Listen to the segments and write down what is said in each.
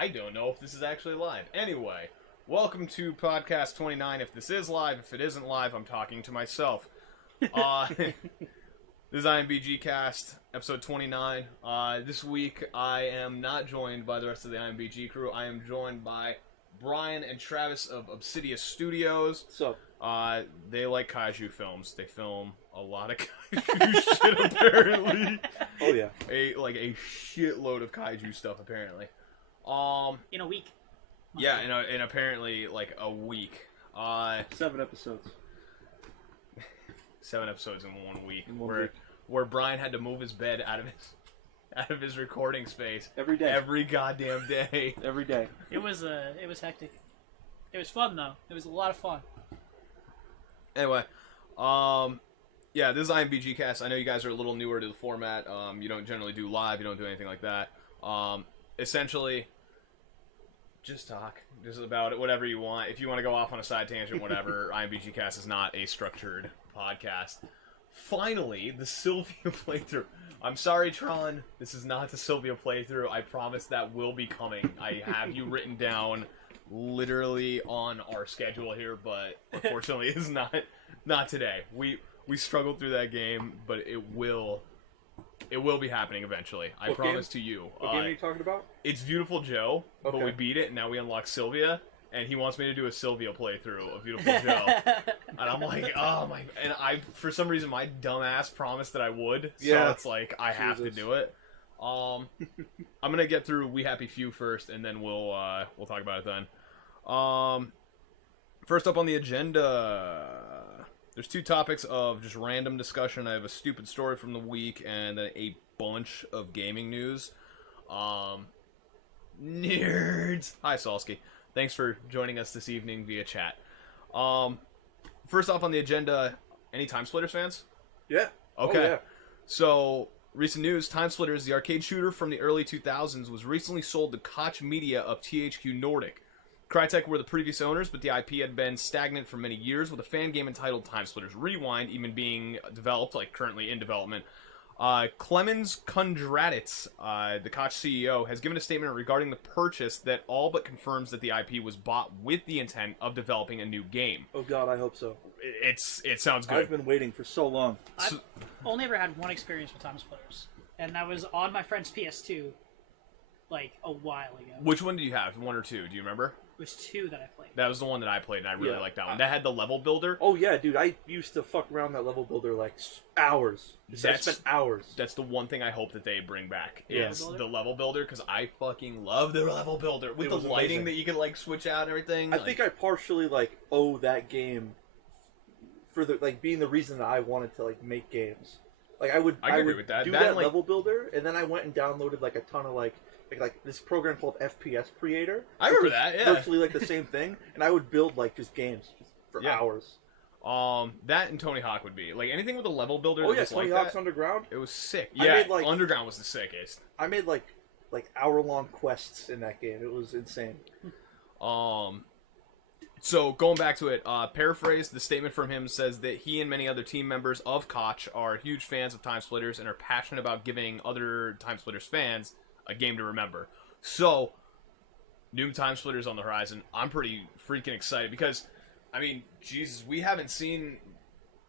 I don't know if this is actually live. Anyway, welcome to podcast 29. If this is live, if it isn't live, I'm talking to myself. This is IMBGcast, episode 29. This week, I am not joined by the rest of the IMBG crew. I am joined by Brian and Travis of Obsidia Studios. So, they like kaiju films. They film a lot of kaiju shit, apparently. Oh yeah, a shitload of kaiju stuff, apparently. In a week. Yeah, in apparently like a week. 7 episodes. 7 episodes in 1 week. Where Brian had to move his bed out of his recording space every day. Every goddamn day. Every day. It was hectic. It was fun though. It was a lot of fun. Anyway, yeah, this is IMBGcast. I know you guys are a little newer to the format. You don't generally do live. You don't do anything like that. Essentially, just talk. Just about it, whatever you want. If you want to go off on a side tangent, whatever. IMBGcast is not a structured podcast. Finally, the Sylvia playthrough. I'm sorry, Tron. This is not the Sylvia playthrough. I promise that will be coming. I have you written down literally on our schedule here, but unfortunately it's not today. We struggled through that game, but it will be happening eventually. I promise to you. What game are you talking about? It's Beautiful Joe, okay. But we beat it, and now we unlock Sylvia, and he wants me to do a Sylvia playthrough of Beautiful Joe. And I'm like, oh my... And I, for some reason, my dumbass promised that I would, so it's like, I have to do it. I'm gonna get through We Happy Few first, and then we'll talk about it then. First up on the agenda... There's 2 topics of just random discussion. I have a stupid story from the week and then a bunch of gaming news. Nerds! Hi, Salsky. Thanks for joining us this evening via chat. First off on the agenda, any Timesplitters fans? Yeah. Okay. Oh, yeah. So, recent news, Timesplitters, the arcade shooter from the early 2000s, was recently sold to Koch Media of THQ Nordic. Crytek were the previous owners, but the IP had been stagnant for many years, with a fan game entitled Timesplitters Rewind even being developed, like currently in development. Clemens Kundratitz, the Koch CEO, has given a statement regarding the purchase that all but confirms that the IP was bought with the intent of developing a new game. Oh god, I hope so. It sounds good. I've been waiting for so long. I've only ever had one experience with Timesplitters, and that was on my friend's PS2, like a while ago. Which one do you have? 1 or 2? Do you remember? It was 2 that I played. That was the one that I played, and I really liked that one. That had the level builder. Oh yeah, dude, I used to fuck around that level builder like hours. I spent hours. That's the one thing I hope that they bring back is the level builder, because I fucking love the level builder with the lighting that you can like switch out and everything. I think I partially like owe that game for the like being the reason that I wanted to like make games. Like I would agree with that. Do that that level builder, and then I went and downloaded like a ton of like this program called FPS Creator. I remember that, yeah. Virtually like the same thing, and I would build like just games for hours. That and Tony Hawk would be like anything with a level builder. Oh yeah, Tony Hawk's Underground. It was sick. Yeah, Underground was the sickest. I made like hour-long quests in that game. It was insane. So going back to it, paraphrase, the statement from him says that he and many other team members of Koch are huge fans of Timesplitters and are passionate about giving other Timesplitters fans a game to remember. So, new Timesplitters on the horizon. I'm pretty freaking excited because, I mean, Jesus, we haven't seen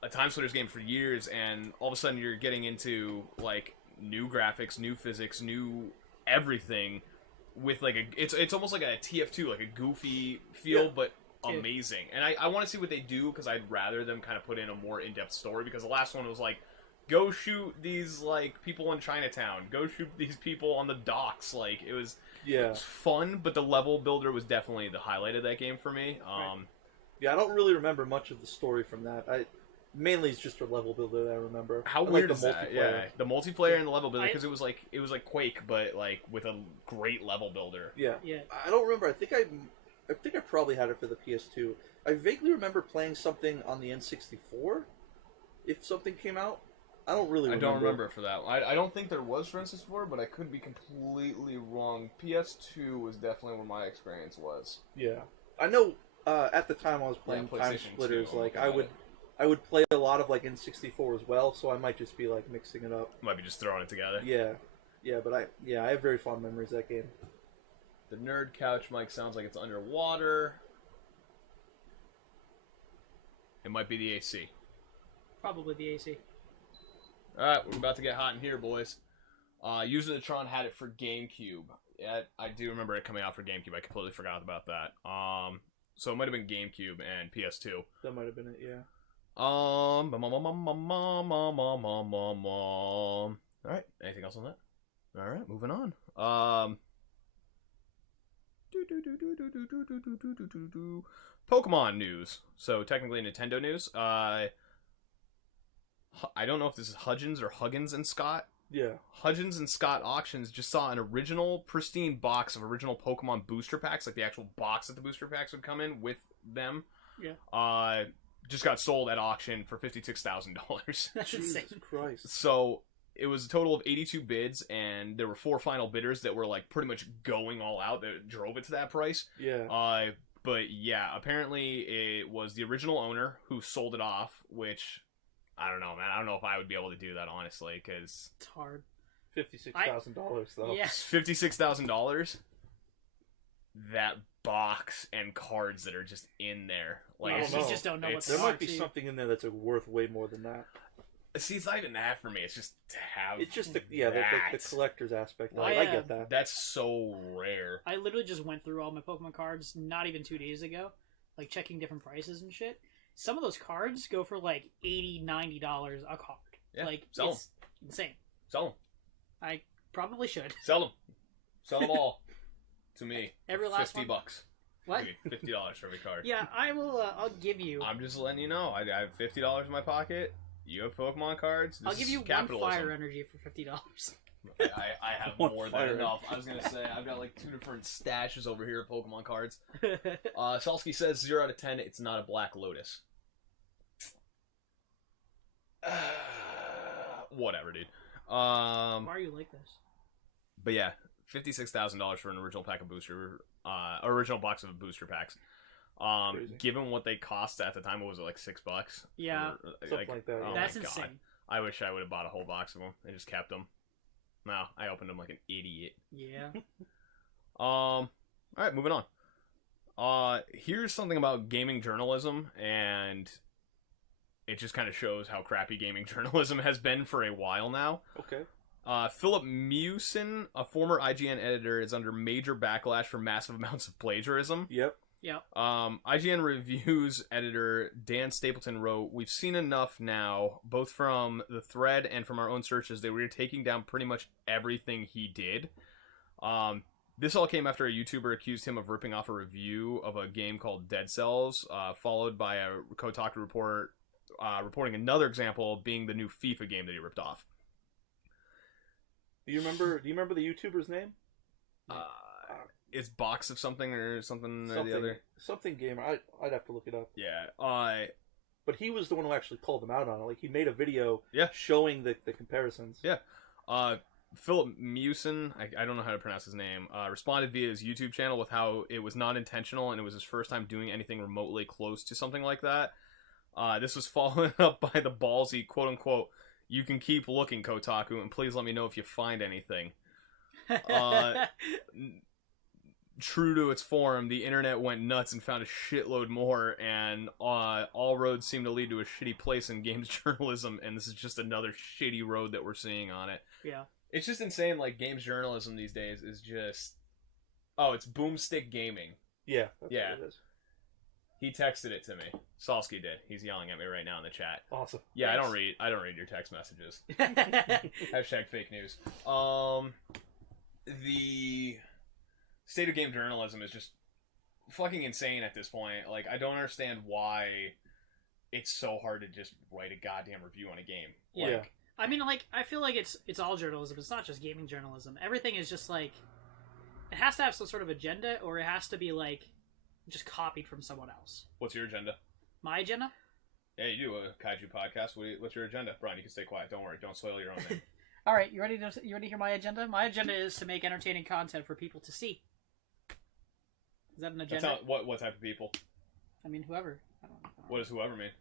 a Timesplitters game for years, and all of a sudden you're getting into like new graphics, new physics, new everything with like it's almost like a TF2, like a goofy feel, but amazing. And I want to see what they do because I'd rather them kind of put in a more in-depth story, because the last one was like, go shoot these like people in Chinatown, go shoot these people on the docks. Like it was fun, but the level builder was definitely the highlight of that game for me. Yeah, I don't really remember much of the story from that. Mainly it's just a level builder that I remember. How weird is that? Yeah, the multiplayer and the level builder, because it was like Quake, but like with a great level builder. Yeah. I don't remember. I think I probably had it for the PS2. I vaguely remember playing something on the N64. If something came out, I don't really remember. I don't remember for that. I don't think there was for N64, but I could be completely wrong. PS2 was definitely where my experience was. Yeah, I know. At the time I was playing Timesplitters, like I would play a lot of like N64 as well, so I might just be like mixing it up. Might be just throwing it together. Yeah, but I have very fond memories of that game. The nerd couch mic sounds like it's underwater. It might be the AC. Probably the AC. Alright, we're about to get hot in here, boys. User-the-Tron had it for GameCube. Yeah, I do remember it coming out for GameCube. I completely forgot about that. So it might have been GameCube and PS2. That might have been it, yeah. Alright, anything else on that? Alright, moving on. Pokemon news. So technically Nintendo news. I don't know if this is Hudgens or Huggins and Scott. Yeah. Hudgens and Scott Auctions just saw an original pristine box of original Pokemon booster packs, like the actual box that the booster packs would come in with them. Yeah. Just got sold at auction for $56,000. That's Jesus insane. Christ. So it was a total of 82 bids, and there were 4 final bidders that were like pretty much going all out that drove it to that price. Yeah. But yeah, apparently it was the original owner who sold it off, which I don't know, man. I don't know if I would be able to do that, honestly, because It's hard. $56,000 though. Yeah. $56,000. That box and cards that are just in there, like I Yeah, don't you know. just don't know what It's- they There are, might be too. something in there that's worth way more than that. see, it's not even that for me. It's just to have. It's just the collector's aspect. I, I get that. That's so rare. I literally just went through all my Pokemon cards not even 2 days ago, like checking different prices and shit. Some of those cards go for like $80, $90 a card. Yeah, like sell 'em. it's insane. Sell them. I probably should. Sell them. Sell them all to me. Every last one? $50. What? $50 for every card. Yeah, I will. I'll give you. I'm just letting you know. I have $50 in my pocket. You have Pokemon cards. This I'll give is you capitalism. one fire energy for $50. I have One more than fire. enough. I was gonna say I've got like 2 different stashes over here of Pokemon cards. Salsky says 0 out of 10. It's not a Black Lotus. Whatever, dude. Why are you like this? But yeah, $56,000 for an original pack of original box of booster packs. Crazy. Given what they cost at the time, what was it, like $6? Yeah. Something like that, Oh yeah. That's my God. insane. I wish I would have bought a whole box of them and just kept them. No, I opened them like an idiot. Yeah. All right, moving on. Here's something about gaming journalism, and it just kind of shows how crappy gaming journalism has been for a while now. Okay. Philip Mewson, a former IGN editor, is under major backlash for massive amounts of plagiarism. Yep. Yeah. IGN Reviews editor Dan Stapleton wrote, "We've seen enough now, both from the thread and from our own searches, that we're taking down pretty much everything he did." This all came after a YouTuber accused him of ripping off a review of a game called Dead Cells, followed by a Kotaku report reporting another example being the new FIFA game that he ripped off. Do you remember the YouTuber's name? It's Box of something or something or the other. Something gamer. I'd have to look it up. Yeah. But he was the one who actually called them out on it. Like, he made a video Yeah. showing the comparisons. Yeah. Philip Mewson, I don't know how to pronounce his name, responded via his YouTube channel with how it was not intentional and it was his first time doing anything remotely close to something like that. This was followed up by the ballsy, quote-unquote, "You can keep looking, Kotaku, and please let me know if you find anything." True to its form, the internet went nuts and found a shitload more, and all roads seem to lead to a shitty place in games journalism, and this is just another shitty road that we're seeing on it. Yeah. It's just insane, like, games journalism these days is just... Oh, it's boomstick gaming. Yeah. That's Yeah. what it is. He texted it to me. Salsky did. He's yelling at me right now in the chat. Awesome. Yeah, Nice. I don't read your text messages. Hashtag fake news. The state of game journalism is just fucking insane at this point. Like, I don't understand why it's so hard to just write a goddamn review on a game. Like, Yeah. I mean, like, I feel like it's all journalism. It's not just gaming journalism. Everything is just like, it has to have some sort of agenda, or it has to be like just copied from someone else. What's your agenda? My agenda? Yeah, you do a kaiju podcast. What's your agenda? Brian, you can stay quiet. Don't worry. Don't spoil your own name. All right, you ready to hear my agenda? My agenda is to make entertaining content for people to see. Is that an That's agenda? not, what type of people? I mean, whoever. I don't know. What does whoever mean?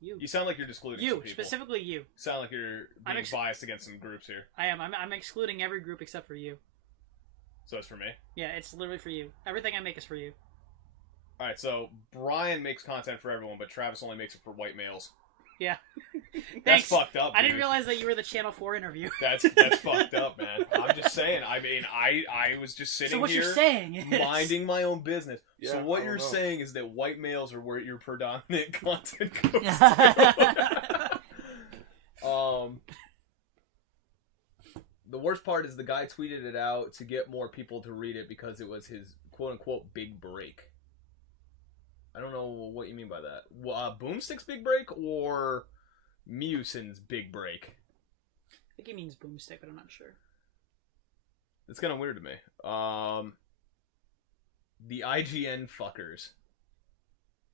You. You sound like you're excluding some You, people. specifically you. Sound like you're I'm being biased against some groups here. I am. I'm excluding every group except for you. So it's for me. Yeah, it's literally for you. Everything I make is for you. All right, so Brian makes content for everyone, but Travis only makes it for white males. Yeah. That's Thanks. fucked up. I didn't dude. realize that you were the Channel 4 interview. That's fucked up, man. I'm just saying. I mean, I was just sitting So what here you're saying is... minding my own business. Yeah, so what I you're don't know. saying is that white males are where your predominant content goes. The worst part is the guy tweeted it out to get more people to read it because it was his quote-unquote big break. I don't know what you mean by that. Boomstick's big break or Mewson's big break? I think he means Boomstick, but I'm not sure. It's kind of weird to me. The IGN fuckers.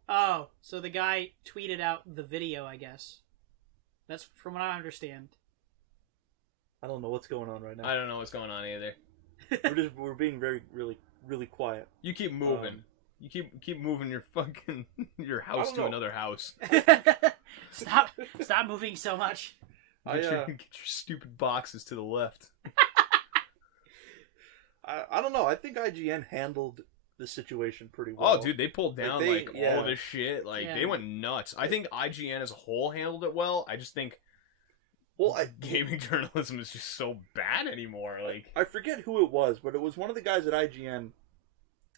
Oh, so the guy tweeted out the video, I guess. That's from what I understand. I don't know what's going on right now. I don't know what's going on either. We're being really quiet. You keep moving. You keep moving your fucking your house to another house. Stop moving so much. Get your stupid boxes to the left. I don't know. I think IGN handled the situation pretty well. Oh, dude, they pulled down all this shit. They went nuts. I think IGN as a whole handled it well. I just think gaming journalism is just so bad anymore. I forget who it was, but it was one of the guys at IGN.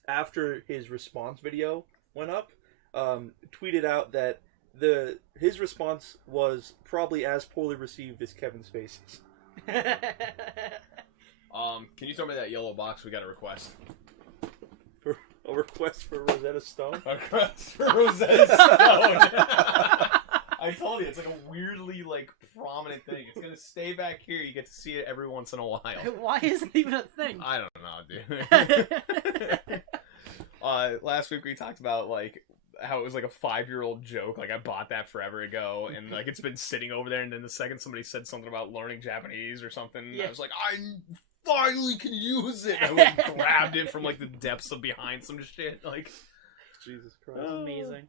After his response video went up, tweeted out that his response was probably as poorly received as Kevin Spacey's. Can you throw me that yellow box? We got a request. For a request for Rosetta Stone? A request for Rosetta Stone. I told you, it's like a weirdly prominent thing. It's gonna stay back here. You get to see it every once in a while. Why isn't it even a thing? I don't know, dude. Last week we talked about how it was like a 5-year-old joke. I bought that forever ago, and it's been sitting over there. And then the second somebody said something about learning Japanese or something, I was like, I finally can use it. And I grabbed it from the depths of behind some shit. Jesus Christ, That's amazing.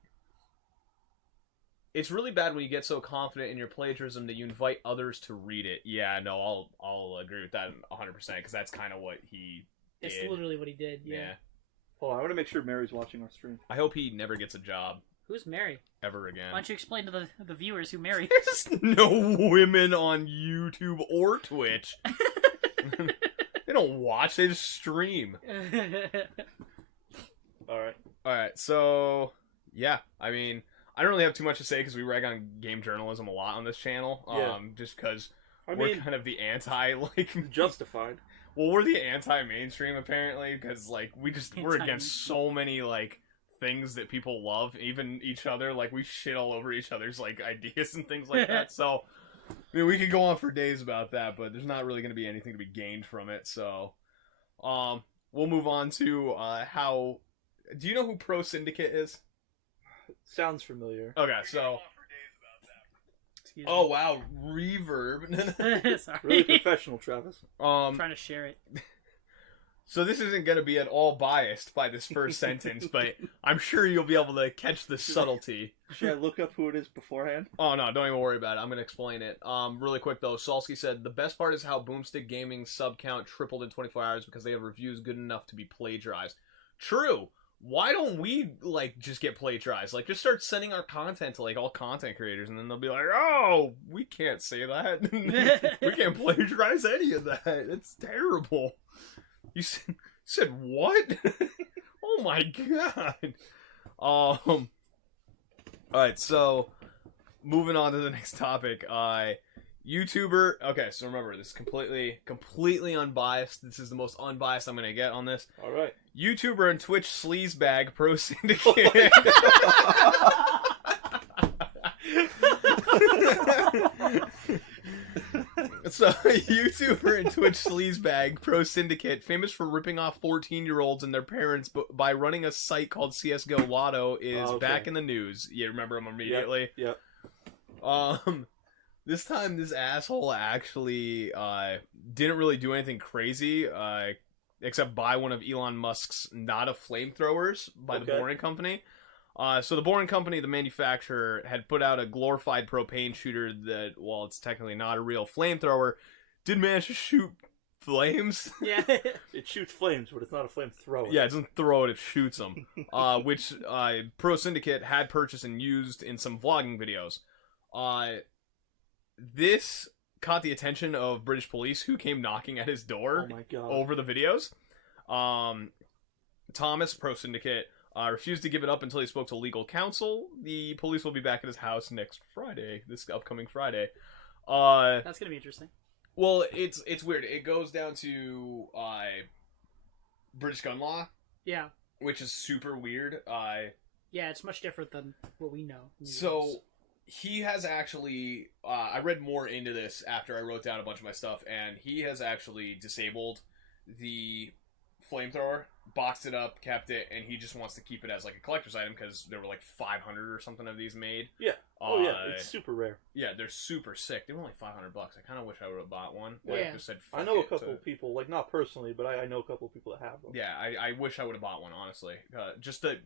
It's really bad when you get so confident in your plagiarism that you invite others to read it. Yeah, no, I'll agree with that 100% because that's kind of what he did. It's literally what he did. Yeah. Hold on, I want to make sure Mary's watching our stream. I hope he never gets a job Who's Mary? ever again. Why don't you explain to the viewers who Mary? There's no women on YouTube or Twitch. They don't watch; they just stream. All right. So yeah, I mean, I don't really have too much to say because we rag on game journalism a lot on this channel. Just because we're kind of the anti justified. Well, we're the anti-mainstream apparently because we're against so many things that people love, even each other. We shit all over each other's ideas and things like that. So I mean, we could go on for days about that, but there's not really going to be anything to be gained from it. So we'll move on to how. Do you know who Pro Syndicate is? Sounds familiar. Okay, so. Excuse Oh me. wow, reverb. Sorry. Really professional, Travis. I'm trying to share it. So this isn't going to be at all biased by this first sentence, but I'm sure you'll be able to catch the subtlety. Should I look up who it is beforehand? Oh no, don't even worry about it. I'm going to explain it. Really quick though, Salsky said, the best part is how Boomstick Gaming's sub count tripled in 24 hours because they have reviews good enough to be plagiarized. True. Why don't we just get plagiarized? Just start sending our content to all content creators, and then they'll be like, "Oh, we can't say that. We can't plagiarize any of that. It's terrible." You said what? Oh my god. All right, so moving on to the next topic. YouTuber. Okay, so remember, this is completely unbiased. This is the most unbiased I'm gonna get on this. All right. YouTuber and Twitch sleazebag Pro Syndicate. So, YouTuber and Twitch sleazebag Pro Syndicate, famous for ripping off 14-year-olds and their parents by running a site called CSGO Lotto, is back in the news. You remember him immediately? Yep. This time, this asshole actually didn't really do anything crazy, except buy one of Elon Musk's not a flamethrowers by the Boring Company. So the Boring Company, the manufacturer, had put out a glorified propane shooter that, while it's technically not a real flamethrower, did manage to shoot flames. Yeah. It shoots flames, but it's not a flamethrower. Yeah, it doesn't throw it, it shoots them. Which Pro Syndicate had purchased and used in some vlogging videos. This caught the attention of British police who came knocking at his door Oh my god. over the videos. Thomas, Pro Syndicate, refused to give it up until he spoke to legal counsel. The police will be back at his house next Friday, this upcoming Friday. That's gonna be interesting. Well, it's weird. It goes down to British gun law, Yeah. which is super weird. Yeah, it's much different than what we know. So he has actually, I read more into this after I wrote down a bunch of my stuff, and he has actually disabled the flamethrower, boxed it up, kept it, and he just wants to keep it as like a collector's item because there were like 500 or something of these made. Yeah. Oh yeah, it's super rare. Yeah, they're super sick. They were only $500. I kind of wish I would have bought one. Yeah. Like, just said, I know a couple of people, like not personally, but I know a couple of people that have them. Yeah, I wish I would have bought one, honestly, just to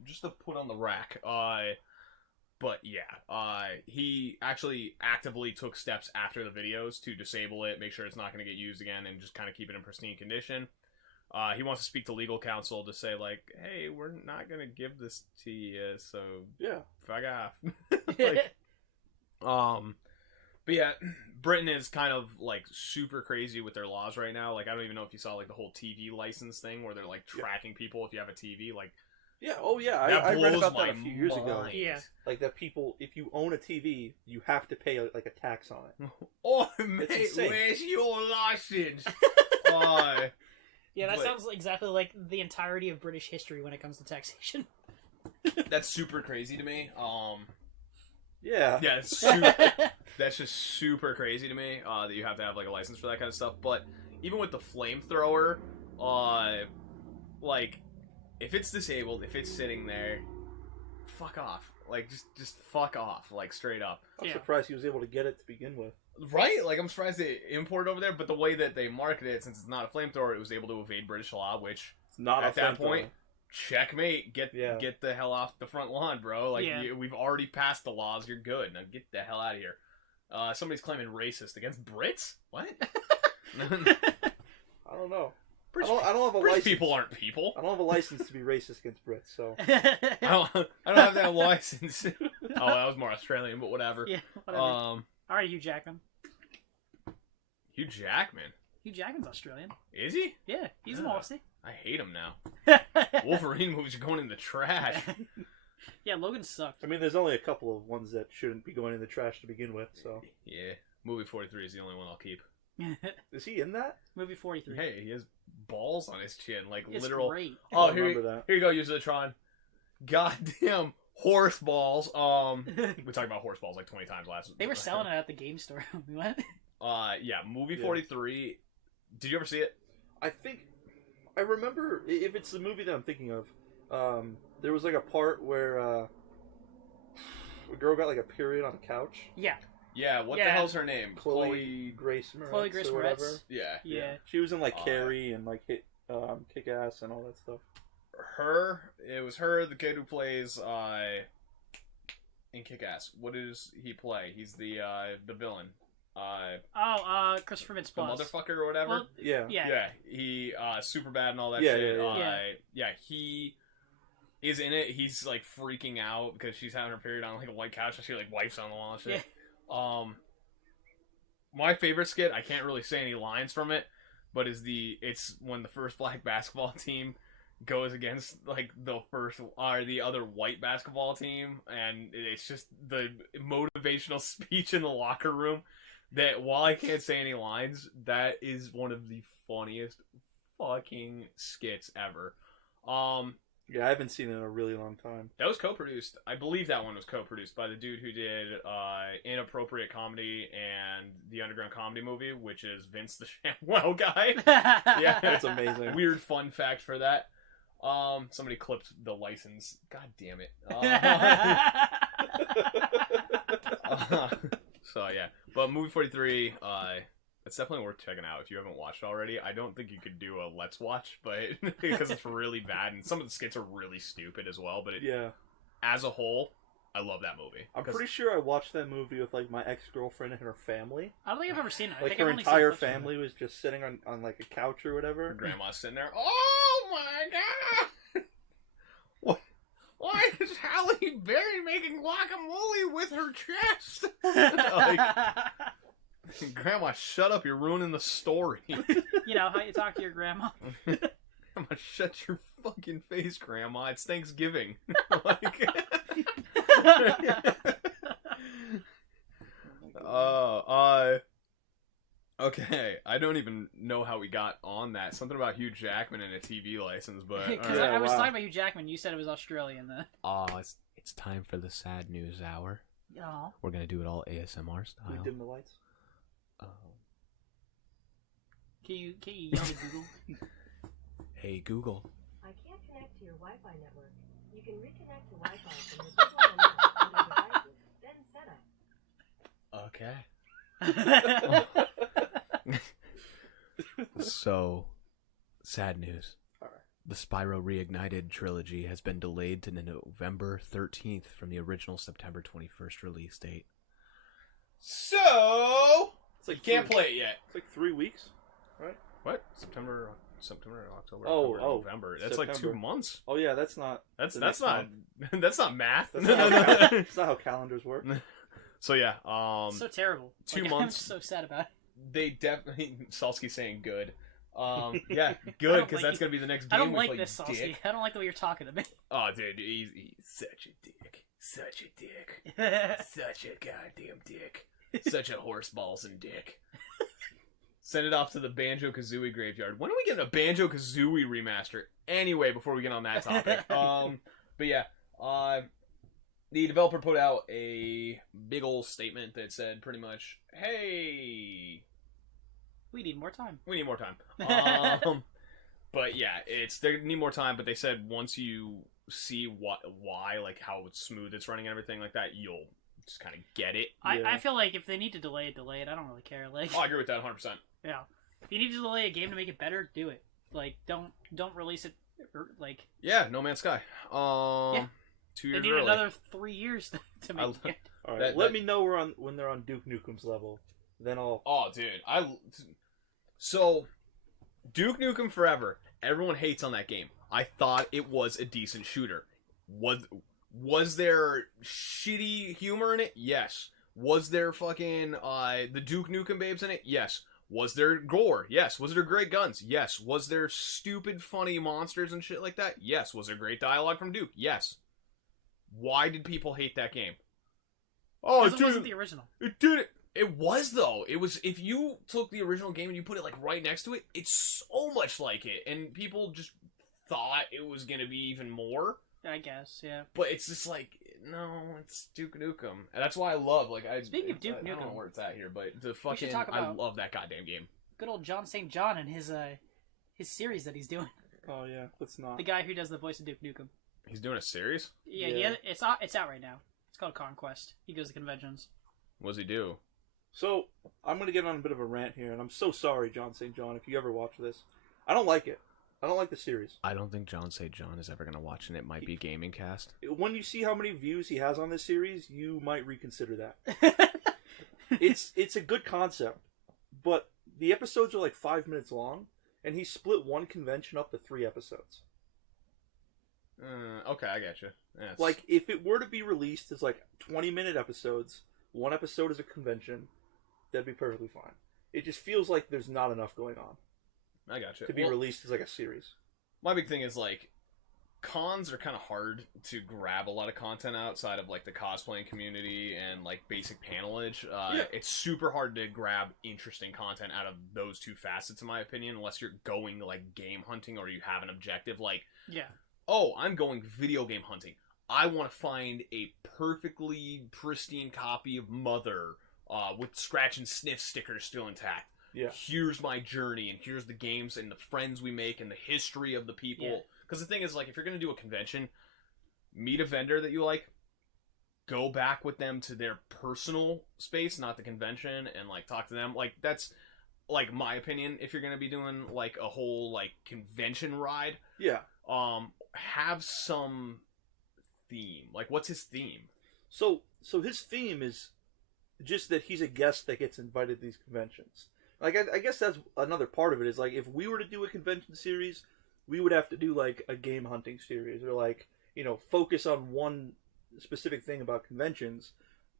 put on the rack. But yeah, he actually actively took steps after the videos to disable it, make sure it's not going to get used again, and just kind of keep it in pristine condition. He wants to speak to legal counsel to say, like, hey, we're not going to give this to you, so Yeah. fuck off. Like, but yeah, Britain is kind of, like, super crazy with their laws right now. Like, I don't even know if you saw, like, the whole TV license thing where they're, like, tracking people if you have a TV. Like, Yeah. Oh yeah. that I read blows about my that a few years ago. mind. Yeah. Like that people, if you own a TV, you have to pay like a tax on it. Oh, mate, insane. where's your license? Yeah, that But- sounds exactly like the entirety of British history when it comes to taxation. That's super crazy to me. Yeah. Yeah, that's just super crazy to me that you have to have like a license for that kind of stuff. But even with the flamethrower, like if it's disabled, if it's sitting there, fuck off. Like just fuck off, like straight up. I'm Yeah. surprised he was able to get it to begin with. Right? Like I'm surprised they import it over there, but the way that they market it, since it's not a flamethrower, it was able to evade British law, which It's not at a that flamethrower. point, checkmate. Get the hell off the front lawn, bro. Like Yeah. we've already passed the laws. You're good. Now get the hell out of here. Somebody's claiming racist against Brits. What? I don't know. British, I don't have a British license. people aren't people. I don't have a license to be racist against Brits, so I don't have that license. Oh, that was more Australian, but whatever. Yeah, whatever. All right, Hugh Jackman. Hugh Jackman. Hugh Jackman's Australian. Is he? Yeah, he's an Yeah. Aussie. I hate him now. Wolverine movies are going in the trash. Yeah, Logan sucked. I mean, there's only a couple of ones that shouldn't be going in the trash to begin with. So, Yeah, movie 43 is the only one I'll keep. is he in that? Movie 43. Hey, he has balls on his chin, like It's literal. great. Oh, I remember that. here you go, Usertron. Goddamn horse balls. We talked about horse balls like 20 times last. They were selling it at the game store. We went. Yeah, movie Yeah. 43. Did you ever see it? I think I remember if it's the movie that I'm thinking of. There was like a part where a girl got like a period on a couch. Yeah. Yeah. What the Yeah. hell's her name? Chloe Grace Moretz. Chloe Grace or whatever. Moretz. Yeah. Yeah. She was in like Uh, Carrie and like Kick Ass and all that stuff. It was her, the kid who plays in Kick-Ass. What does he play? He's the villain. Christopher The Mintz-Plasse. motherfucker or whatever. Well, Yeah. yeah. He super bad and all that Yeah, shit. yeah. He is in it. He's like freaking out because she's having her period on like a white couch and she like wipes on the wall and shit. My favorite skit, I can't really say any lines from it, but it's when the first black basketball team goes against like the other white basketball team, and it's just the motivational speech in the locker room that while I can't say any lines, that is one of the funniest fucking skits ever. Yeah, I haven't seen it in a really long time. That was co-produced. I believe that one was co-produced by the dude who did Inappropriate Comedy and the Underground Comedy Movie, which is Vince the ShamWow guy. Yeah, That's amazing. Weird fun fact for that. Somebody clipped the license. God damn it. So yeah, but movie 43, it's definitely worth checking out if you haven't watched already. I don't think you could do a let's watch, but because it's really bad and some of the skits are really stupid as well. But Yeah. as a whole, I love that movie. I'm 'Cause- pretty sure I watched that movie with like my ex-girlfriend and her family. I don't think I've ever seen it. I Like think her I've only entire seen clips of it. family was just sitting on like a couch or whatever. Grandma's sitting there. Oh my god! Why is Halle Berry making guacamole with her chest? Like, Grandma, shut up! You're ruining the story. You know how you talk to your grandma. Grandma, shut your fucking face, Grandma. It's Thanksgiving. Like, okay. I don't even know how we got on that. Something about Hugh Jackman and a TV license, but Because Yeah, I was wow. talking about Hugh Jackman. You said it was Australian then. It's time for the sad news hour. Oh. We're gonna do it all ASMR Can we style. dim the lights? Can you yell at Google? Hey Google. I can't connect to your Wi-Fi network. You can reconnect to Wi-Fi from your Google remote on your devices, then set up. Okay. So, sad news. Alright. The Spyro Reignited trilogy has been delayed to November 13th from the original September 21st release date. so It's like you can't three- play it yet. It's like 3 weeks, right? What? September, October, Oh, October, oh, November. That's like September. 2 months. Oh yeah, that's not. That's the that's next not month. that's not math. That's not, how that's not how calendars work. So yeah, so terrible. 2 Like, months. I'm so sad about it. They definitely Salsky's saying good. Yeah, good don't because like that's you. gonna be the next game I don't we like play, this, you Salsky. dick. I don't like the way you're talking to me. Oh, dude, he's such a dick. Such a dick. Such a goddamn dick. Such a horse balls and dick. Send it off to the Banjo-Kazooie graveyard. When are we getting a Banjo-Kazooie remaster? Anyway, before we get on that topic. But yeah, the developer put out a big old statement that said pretty much, hey, We need more time. we need more time. But yeah, they need more time, but they said once you see why, like how smooth it's running and everything like that, you'll just kind of get it. Yeah. I feel like if they need to delay it, delay it. I don't really care. Like, Oh, I agree with that 100%. yeah, if you need to delay a game to make it better, do it. Like, don't release it. Like, Yeah, No Man's Sky. Yeah. 2 they years need early. another 3 years to make it. All right, That- let that- me know when they're on Duke Nukem's level. Then I'll. Oh, dude, so Duke Nukem Forever. Everyone hates on that game. I thought it was a decent shooter. Was there shitty humor in it? Yes. Was there fucking the Duke Nukem babes in it? Yes. Was there gore? Yes. Was there great guns? Yes. Was there stupid funny monsters and shit like that? Yes. Was there great dialogue from Duke? Yes. Why did people hate that game? Oh, Because it wasn't the original. it did it. It was though. It was if you took the original game and you put it like right next to it, it's so much like it, and people just thought it was gonna be even more. I guess, yeah. But it's just like no, it's Duke Nukem, and that's why I love like I. Speaking of Duke I don't know Nukem, where it's at here, but the fucking talk I about- love that goddamn game. Good old John St. John and his series that he's doing. Oh yeah, let's not. The guy who does the voice of Duke Nukem. He's doing a series. Yeah, Yeah. it's out right now. It's called Conquest. He goes to conventions. What does he do? So I'm gonna get on a bit of a rant here, and I'm so sorry, John St. John, if you ever watch this. I don't like it. I don't like the series. I don't think John St. John is ever gonna watch, and it might be Gaming Cast. When you see how many views he has on this series, you might reconsider that. It's a good concept, but the episodes are like 5 minutes long, and he split one convention up to 3 episodes. Okay, I got you. Yeah, Like, if it were to be released as like 20-minute episodes, one episode is a convention, that'd be perfectly fine. It just feels like there's not enough going on I got you. to be released as like a series. My big thing is like cons are kind of hard to grab a lot of content outside of like the cosplaying community and like basic panelage. Yeah. It's super hard to grab interesting content out of those two facets, in my opinion, unless you're going like game hunting or you have an objective. Like, Yeah. oh, I'm going video game hunting. I want to find a perfectly pristine copy of Mother with scratch and sniff stickers still intact. Yeah. Here's my journey, and here's the games and the friends we make and the history of the people. Yeah. Because the thing is, like, if you're going to do a convention, meet a vendor that you like, go back with them to their personal space, not the convention, and, like, talk to them. Like, that's, like, my opinion. If you're going to be doing, like, a whole, like, convention ride, Yeah. have some theme. Like, what's his theme? So his theme is just that he's a guest that gets invited to these conventions. Like, I guess that's another part of it, is like, if we were to do a convention series, we would have to do like a game hunting series, or like, you know, focus on one specific thing about conventions.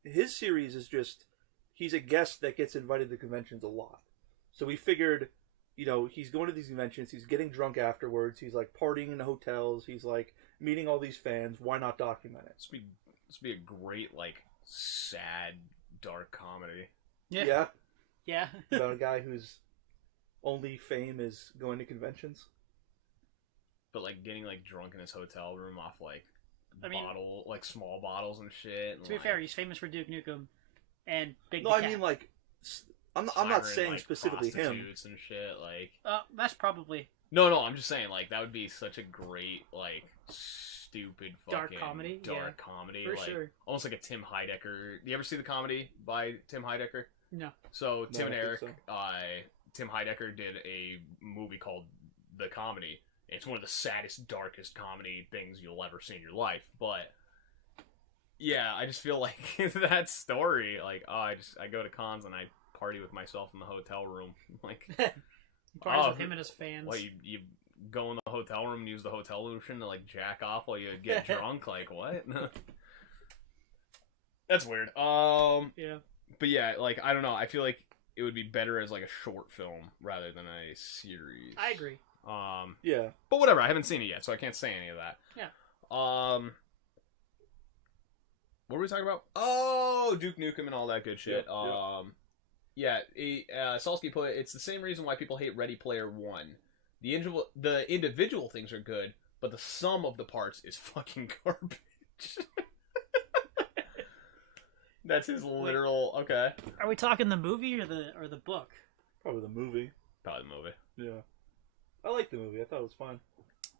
His series is just, he's a guest that gets invited to conventions a lot. So we figured, you know, he's going to these conventions, he's getting drunk afterwards, he's like partying in the hotels, he's like meeting all these fans. Why not document it? This would be a great, like, sad, dark comedy. Yeah. Yeah. About a guy whose only fame is going to conventions. But, like, getting, like, drunk in his hotel room off, like, small bottles and shit. And, To be fair, he's famous for Duke Nukem and Big No, the I Cat. mean, like, I'm not hiring, saying like, specifically him. prostitutes and shit, like... That's probably No, I'm just saying, like, that would be such a great, like, stupid fucking... Dark comedy? For like, sure. Almost like a Tim Heidecker... Do you ever see the comedy by Tim Heidecker? No. So, Tim No, and I Eric, think Tim Heidecker did a movie called The Comedy. It's one of the saddest, darkest comedy things you'll ever see in your life, but... Yeah, I just feel like that story, like, I go to cons and I party with myself in the hotel room. Like, He parties with him and his fans. what, you go in the hotel room and use the hotel lotion to, like, jack off while you get drunk? Like, what? That's weird. Yeah. But yeah, like, I don't know. I feel like it would be better as, like, a short film rather than a series. I agree. Yeah. But whatever, I haven't seen it yet, so I can't say any of that. Yeah. What were we talking about? Oh, Duke Nukem and all that good shit. Yep. Yeah, Salsky put it, it's the same reason why people hate Ready Player One. The individual things are good, but the sum of the parts is fucking garbage. That's his literal. Okay. Are we talking the movie or the book? Probably the movie. Probably the movie. Yeah. I liked the movie. I thought it was fine.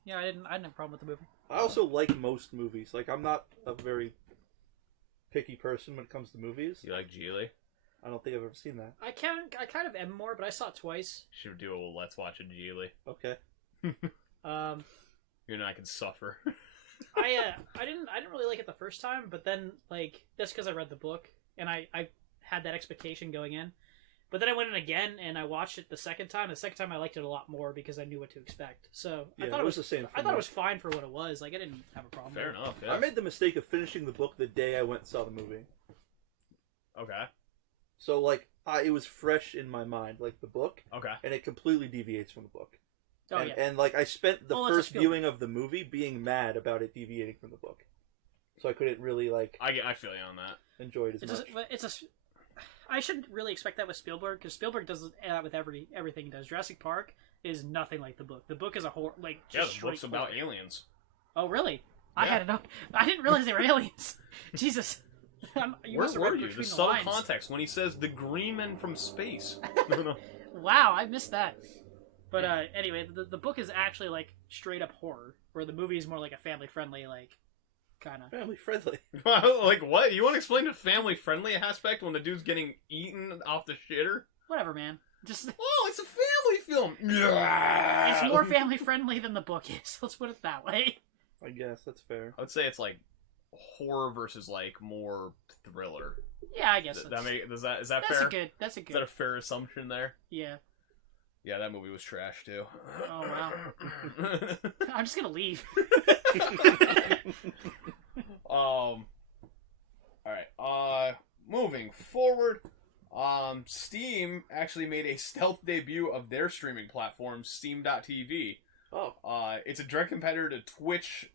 Yeah, I didn't have a problem with the movie. I also like most movies. Like, I'm not a very picky person when it comes to movies. You like Geely? I don't think I've ever seen that. I kind of am more, but I saw it twice. Should do a Let's Watch a Geely. Okay. You and I can suffer. I didn't really like it the first time, but then, like, that's because I read the book and I had that expectation going in. But then I went in again and I watched it the second time. The second time I liked it a lot more because I knew what to expect. So Yeah, I thought it it was was the same for I thought me. it was fine for what it was. Like, I didn't have a problem. Fair with it. enough, yeah. I made the mistake of finishing the book the day I went and saw the movie. Okay. So, like, it was fresh in my mind, like the book, Okay. and it completely deviates from the book. Oh and, yeah. and, like, I spent the Well, it's a first Spielberg. viewing of the movie being mad about it deviating from the book. So I couldn't really, like, I feel you on that. enjoy it as much. I shouldn't really expect that with Spielberg because Spielberg does that with everything he does. Jurassic Park is nothing like the book. The book is a horror, like Yeah, just the book's straight about horror. aliens. Oh really? I Yeah. had no. I didn't realize they were aliens. Jesus. You Where must have were read you? between The the subtle lines. context when he says the green men from space. No. Wow, I missed that. But anyway, the book is actually like straight up horror, where the movie is more like a family friendly, like kind of. Family friendly. Like what? You want to explain the family friendly aspect when the dude's getting eaten off the shitter? Whatever, man. Just Oh, it's a family film. it's more family friendly than the book is. Let's put it that way. I guess, that's fair. I would say it's like horror versus like more thriller. Yeah, I guess Is that that's fair? That's a Is that good. a fair assumption there? Yeah. Yeah, that movie was trash too. Oh wow. I'm just gonna leave. All right. Moving forward, Steam actually made a stealth debut of their streaming platform, Steam.tv. Oh. It's a direct competitor to Twitch,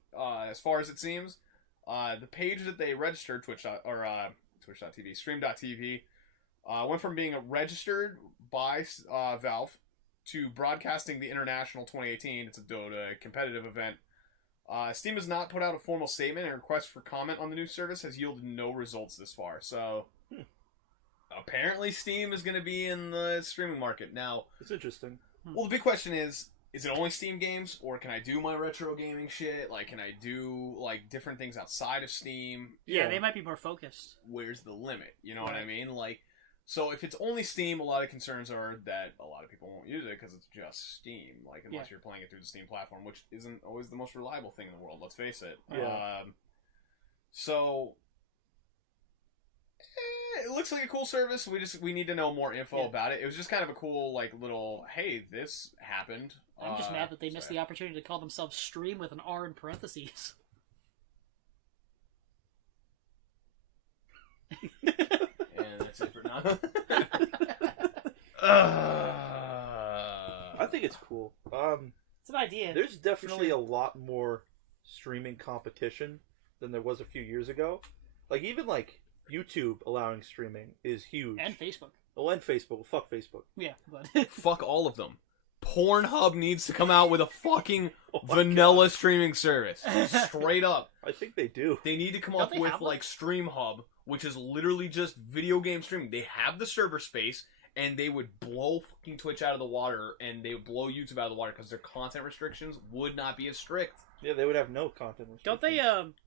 as far as it seems. The page that they registered, Twitch.tv, Stream.tv, went from being registered by Valve to broadcasting the International 2018. It's a Dota competitive event. Steam has not put out a formal statement, and request for comment on the new service has yielded no results this far. So, apparently Steam is going to be in the streaming market. Now, It's interesting. well, the big question is it only Steam games, or can I do my retro gaming shit? Like, can I do, like, different things outside of Steam? Yeah, they might be more focused. Where's the limit? You know what I Right. mean? Like, so if it's only Steam, a lot of concerns are that a lot of people won't use it because it's just Steam. Like, unless you're playing it through the Steam platform, which isn't always the most reliable thing in the world. Let's face it. Yeah. So It looks like a cool service. We need to know more info Yeah. about it. It was just kind of a cool like little hey, this happened. I'm just mad that they missed so- the opportunity to call themselves Stream with an R in parentheses. And that's it for now. I think it's cool. It's an idea. There's definitely a lot more streaming competition than there was a few years ago. Like even like YouTube allowing streaming is huge. And Facebook. Oh, and Facebook. Fuck Facebook. Yeah, but Fuck all of them. Pornhub needs to come out with a fucking Oh my vanilla streaming service. Straight up. I think they do. They need to come Don't up they with have one? like StreamHub, which is literally just video game streaming. They have the server space, and they would blow fucking Twitch out of the water, and they would blow YouTube out of the water because their content restrictions would not be as strict. Yeah, they would have no content restrictions. don't they?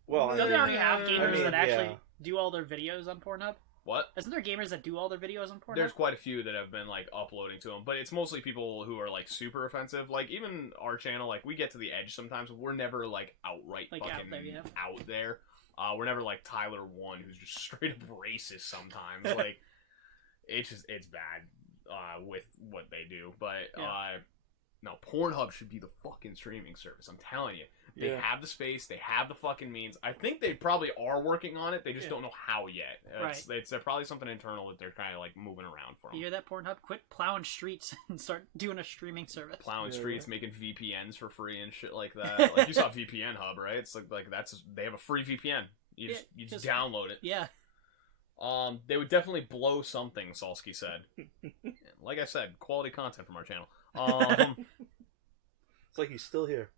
Well, I Don't they mean, already have gamers I mean, that actually yeah. do all their videos on Pornhub? What? Isn't there gamers that do all their videos on Pornhub? There's quite a few that have been like uploading to them, but it's mostly people who are like super offensive. Like even our channel, like we get to the edge sometimes. But we're never like outright Like, fucking out there, yeah. out there. We're never like Tyler One, who's just straight up racist sometimes. Like it's bad with what they do. But Yeah. no, Pornhub should be the fucking streaming service. I'm telling you. They Yeah. have the space. They have the fucking means. I think they probably are working on it. They just Yeah. don't know how yet. It's probably something internal that they're kind of like moving around for them. You hear that, Pornhub? Quit plowing streets and start doing a streaming service. Plowing Yeah, streets, right. making VPNs for free and shit like that. Like you saw VPN Hub, right? It's like that's they have a free VPN. You just just- download it. Yeah. They would definitely blow something. Salsky said. Like I said, quality content from our channel. It's like he's still here.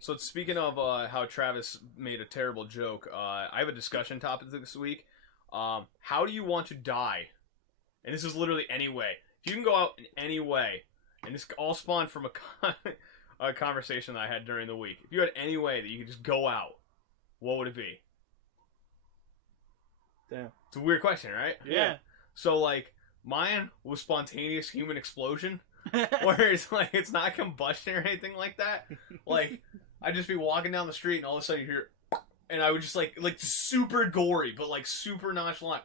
So speaking of how Travis made a terrible joke, I have a discussion topic this week. How do you want to die? And this is literally any way. If you can go out in any way, and this all spawned from a conversation that I had during the week. If you had any way that you could just go out, what would it be? Damn. It's a weird question, right? Yeah. So like, mine was spontaneous human explosion. Where it's like it's not combustion or anything like that. Like I'd just be walking down the street and all of a sudden you hear, and I would just like super gory but like super nonchalant,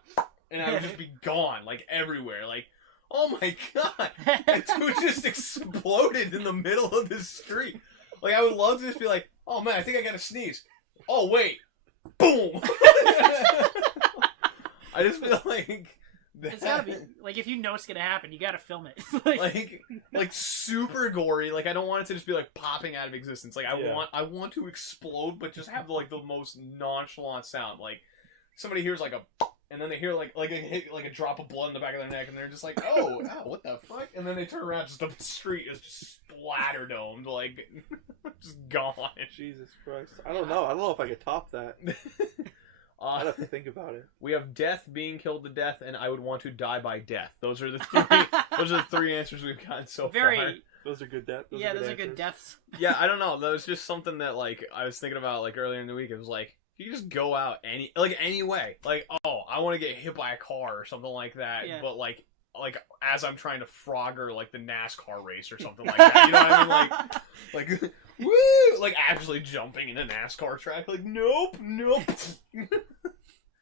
and I would just be gone like everywhere. Like oh my god, that dude just exploded in the middle of the street. Like I would love to just be like, oh man, I think I gotta sneeze. Oh wait, boom. I just feel like. It's gotta be like if you know it's gonna happen, you gotta film it. like super gory. Like I don't want it to just be like popping out of existence. Like I want to explode, but just have like the most nonchalant sound. Like somebody hears like a, and then they hear like a hit, like a drop of blood in the back of their neck, and they're just like, oh, ow, what the fuck? And then they turn around, just the street is just splatter domed, like just gone. Jesus Christ. I don't know. I don't know if I could top that. I'd have to think about it. We have death, being killed to death, and I would want to die by death. Those are the three. Those are the three answers we've gotten so far. Those are good deaths. Those are good deaths. Yeah, I don't know. That was just something that like I was thinking about like earlier in the week. It was like you can just go out any way. Like oh, I want to get hit by a car or something like that. Yeah. But like as I'm trying to Frogger like the NASCAR race or something like that. You know what I mean? Like woo! Like actually jumping in a NASCAR track. Like nope.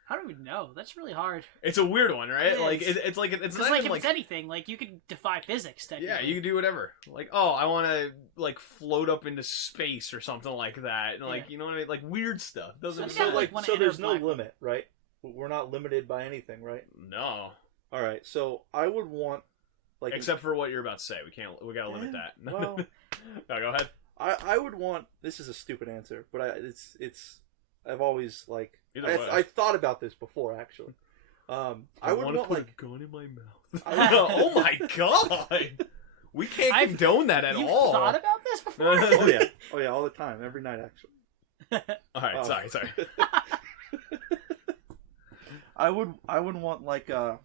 How do we know? That's really hard. It's a weird one, right? It like is. it's like it's 'Cause, not like even if it's anything, like you could defy physics. Technically. yeah, you can do whatever. Like, oh, I want to like float up into space or something like that, and like you know what I mean, like weird stuff. Doesn't That's So kinda like, like so wanna there's enter no black- limit, right? We're not limited by anything, right? no, All right. So I would want like except for what you're about to say. We gotta limit that. Well, No, go ahead. I would want. This is a stupid answer, but it's. I've always like. Either way. I thought about this before actually. I would wanna want put like. a gun in my mouth. I- Oh my god, we can't condone that at You've all. thought about this before? Oh yeah, all the time, every night actually. All right, Oh. sorry. I would want like a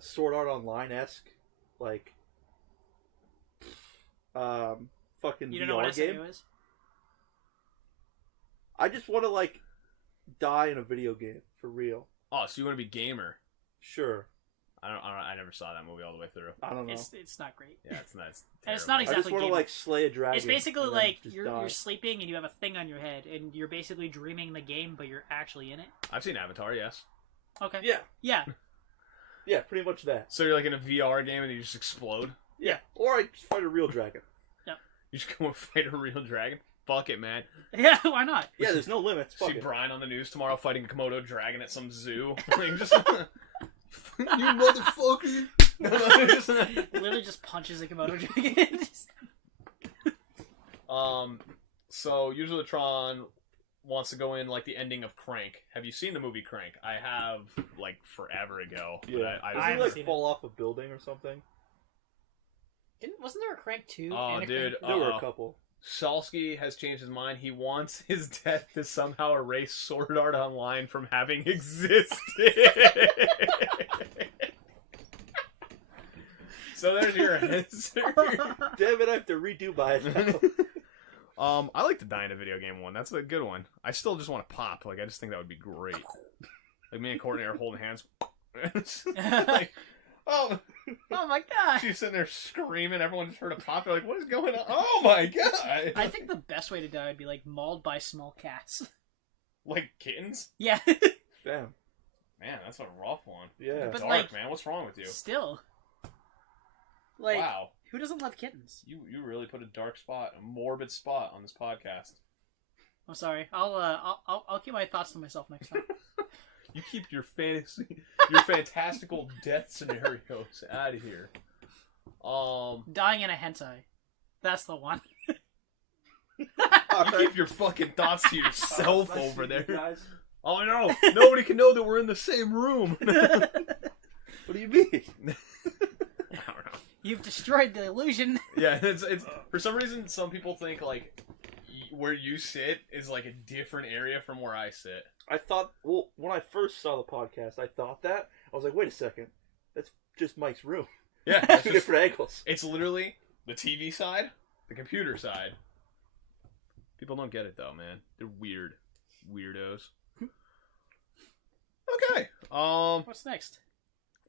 Sword Art Online esque like fucking You don't know VR what game. SAO is? I just want to like die in a video game for real. Oh, so you want to be gamer? Sure. I never saw that movie all the way through. I don't know. It's not great. Yeah, it's not. And it's not I exactly just want to gaming. like slay a dragon. It's basically and then like just you're die. sleeping and you have a thing on your head and you're basically dreaming the game, but you're actually in it. I've seen Avatar. Yes. Okay. Yeah, Yeah. yeah, pretty much that. So you're like in a VR game and you just explode. Yeah, or I just fight a real dragon. You just go and fight a real dragon. Fuck it, man. Yeah. Why not? Yeah, there's no limits. Fuck See it. Brian on the news tomorrow fighting a Komodo dragon at some zoo. Like, just, you motherfucker. Literally just punches a Komodo dragon. So usually Tron wants to go in like the ending of Crank. Have you seen the movie Crank? I have, like, forever ago. But Yeah, I doesn't haven't he like seen it. fall off a building or something? Wasn't there a Crank 2? Oh, and a dude. Crank There were a couple. Salsky has changed his mind. He wants his death to somehow erase Sword Art Online from having existed. So there's your answer. Damn it, I have to redo by it now. I like the Die in a Video Game one. That's a good one. I still just want to pop. Like, I just think that would be great. Like, me and Courtney are holding hands. Like, oh, Oh my god! she's sitting there screaming. Everyone just heard a pop. They're like, what is going on? Oh my god! I think the best way to die would be like mauled by small cats. Like kittens? Yeah. Damn. Man, that's a rough one. Yeah. But, Dark, like, man. What's wrong with you? Still. Like, Wow. who doesn't love kittens? You really put a dark spot, a morbid spot on this podcast. I'm sorry. I'll keep my thoughts to myself next time. You keep your fantasy, your fantastical death scenarios out of here. Dying in a hentai. That's the one. You keep your fucking thoughts to yourself Nice over meeting you there. guys. Oh no! Nobody can know that we're in the same room. What do you mean? I don't know. You've destroyed the illusion. Yeah, it's for some reason some people think like where you sit is like a different area from where I sit. I thought, well, when I first saw the podcast, I thought that. I was like, wait a second. That's just Mike's room. Yeah, Two it's, just, different angles. it's literally the TV side, the computer side. People don't get it though, man. They're weird, weirdos. Okay. What's next?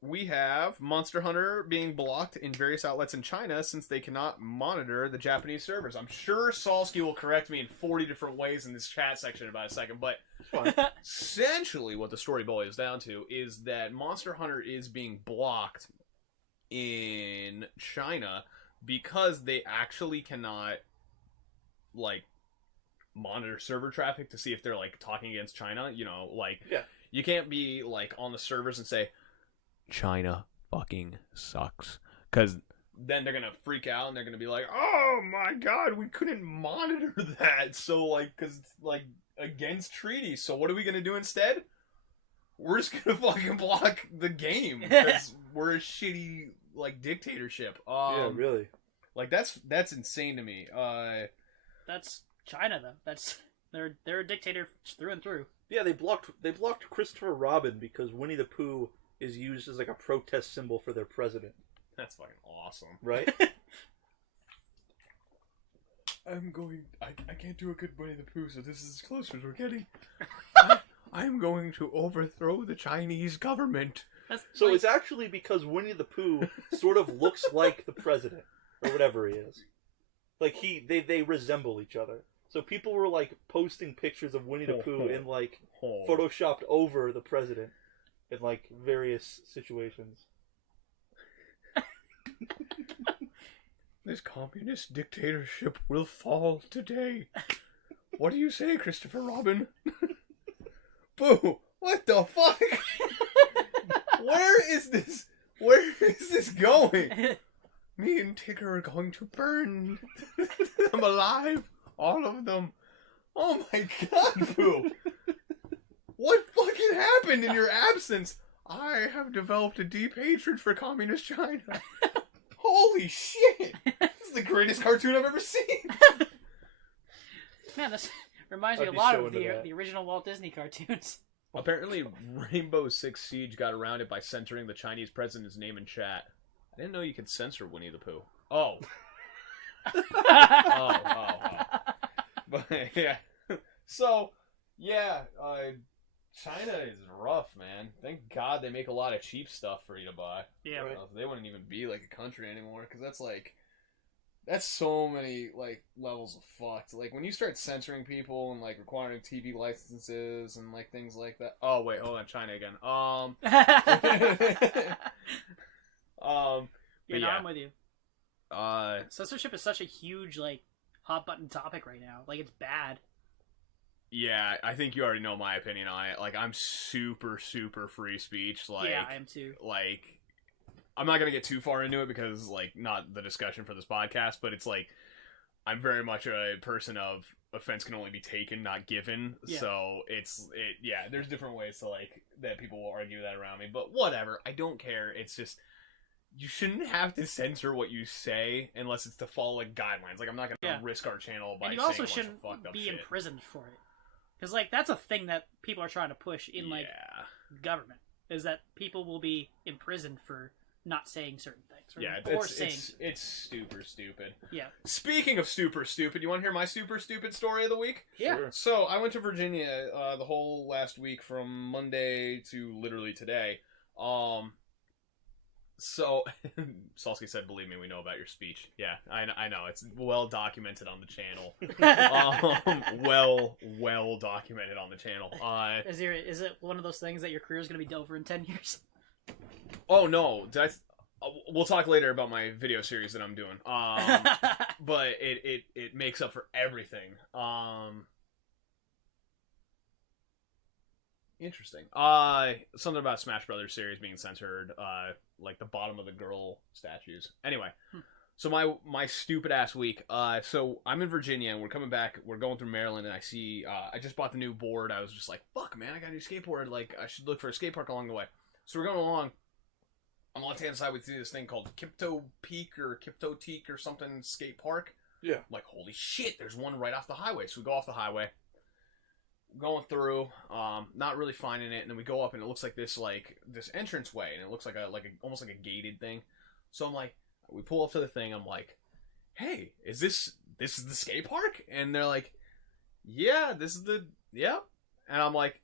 We have Monster Hunter being blocked in various outlets in China since they cannot monitor the Japanese servers. I'm sure Salsky will correct me in 40 different ways in this chat section in about a second, but It's fine. essentially what the story boils down to is that Monster Hunter is being blocked in China because they actually cannot, like, monitor server traffic to see if they're, like, talking against China. You know, like, Yeah. you can't be, like, on the servers and say, China fucking sucks. Because then they're going to freak out and they're going to be like, oh my god, we couldn't monitor that. So, like, because it's, like, against treaties. So what are we going to do instead? We're just going to fucking block the game. Because we're a shitty, like, dictatorship. Yeah, really. Like, that's insane to me. That's China, though. That's they're a dictator through and through. Yeah, they blocked Christopher Robin because Winnie the Pooh is used as like a protest symbol for their president, That's fucking awesome. right? I can't do a good Winnie the Pooh, so this is as close as we're getting. I'm going to overthrow the Chinese government. That's, So like, it's actually because Winnie the Pooh sort of looks like the president or whatever he is. Like they resemble each other. So people were like posting pictures of Winnie the Pooh in like photoshopped over the president in like various situations. This communist dictatorship will fall today. What do you say, Christopher Robin? Boo! What the fuck? Where is this going? Me and Tigger are going to burn them alive. All of them. Oh my god, Boo! What fucking happened in your absence? I have developed a deep hatred for communist China. Holy shit! This is the greatest cartoon I've ever seen! Man, this reminds me I'd a be lot so of into that. the original Walt Disney cartoons. Apparently, Rainbow Six Siege got around it by censoring the Chinese president's name in chat. I didn't know you could censor Winnie the Pooh. Oh. oh. But, yeah. So, yeah, China is rough, man. Thank God they make a lot of cheap stuff for you to buy. Yeah. Right. They wouldn't even be like a country anymore, because that's so many like levels of fucked. Like when you start censoring people and like requiring TV licenses and like things like that. Oh wait, hold on, China again. Yeah, no, yeah. I'm with you. Censorship is such a huge, like, hot button topic right now. Like, it's bad. Yeah, I think you already know my opinion on it. Like, I'm super, super free speech. Like, Yeah, I am too. Like, I'm not gonna get too far into it because, like, not the discussion for this podcast. But it's like, I'm very much a person of offense can only be taken, not given. Yeah. So yeah. There's different ways to like that people will argue that around me. But whatever, I don't care. It's just. You shouldn't have to censor what you say unless it's to follow like guidelines. Like I'm not gonna risk our channel by And you saying also a bunch shouldn't of fucked up be shit. imprisoned for it. Because, like, that's a thing that people are trying to push in, like, government. Is that people will be imprisoned for not saying certain things. It's super stupid. Yeah. Speaking of super stupid, you want to hear my super stupid story of the week? Yeah. Sure. So I went to Virginia the whole last week from Monday to literally today. So, Salsky said, believe me, we know about your speech. Yeah, I know. It's well documented on the channel. Well documented on the channel. Is it one of those things that your career is going to be over in 10 years? Oh, no. We'll talk later about my video series that I'm doing. But it makes up for everything. Interesting. Something about Smash Brothers series being censored, like the bottom of the girl statues. Anyway, so my stupid ass week. So I'm in Virginia and we're coming back. We're going through Maryland and I see. I just bought the new board. I was just like, fuck, man, I got a new skateboard. Like I should look for a skate park along the way. So we're going along. On the left hand side, we see this thing called Kipto Peak or Kipto Teak or something skate park. Yeah. I'm like, holy shit, there's one right off the highway. So we go off the highway. Going through, not really finding it, and then we go up, and it looks like this entrance way, and it looks like almost like a gated thing. So I'm like, we pull up to the thing. I'm like, hey, is this the skate park? And they're like, yeah, this is yep. And I'm like,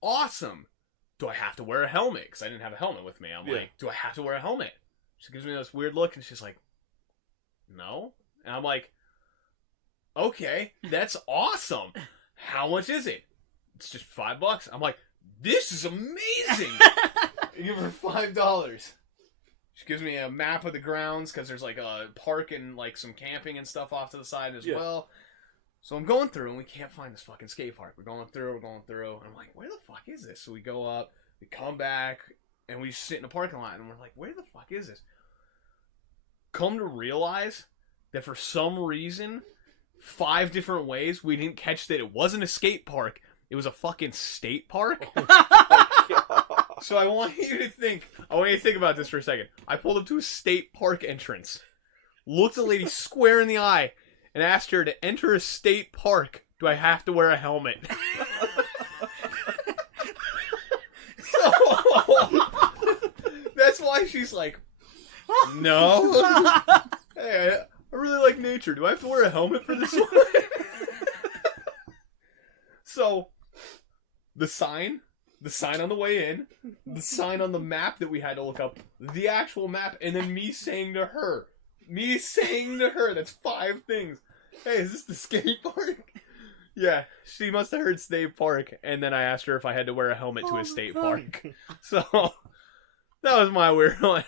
awesome. Do I have to wear a helmet? Because I didn't have a helmet with me. I'm like, do I have to wear a helmet? She gives me this weird look, and she's like, no. And I'm like, okay, that's awesome. How much is it? It's just $5. I'm like, this is amazing. I give her $5. She gives me a map of the grounds because there's like a park and like some camping and stuff off to the side as well. So I'm going through and we can't find this fucking skate park. We're going through, and I'm like, where the fuck is this? So we go up, we come back, and we just sit in a parking lot and we're like, where the fuck is this? Come to realize that for some reason, 5 different ways we didn't catch that it wasn't a skate park. It was a fucking state park. So I want you to think about this for a second. I pulled up to a state park entrance, looked the lady square in the eye, and asked her to enter a state park. Do I have to wear a helmet? So that's why she's like, no. Hey, I really like nature. Do I have to wear a helmet for this one? So, the sign on the way in, the sign on the map that we had to look up, the actual map, and then me saying to her, that's 5 things. Hey, is this the skate park? Yeah, she must have heard state park, and then I asked her if I had to wear a helmet to a state park. So, that was my weird one.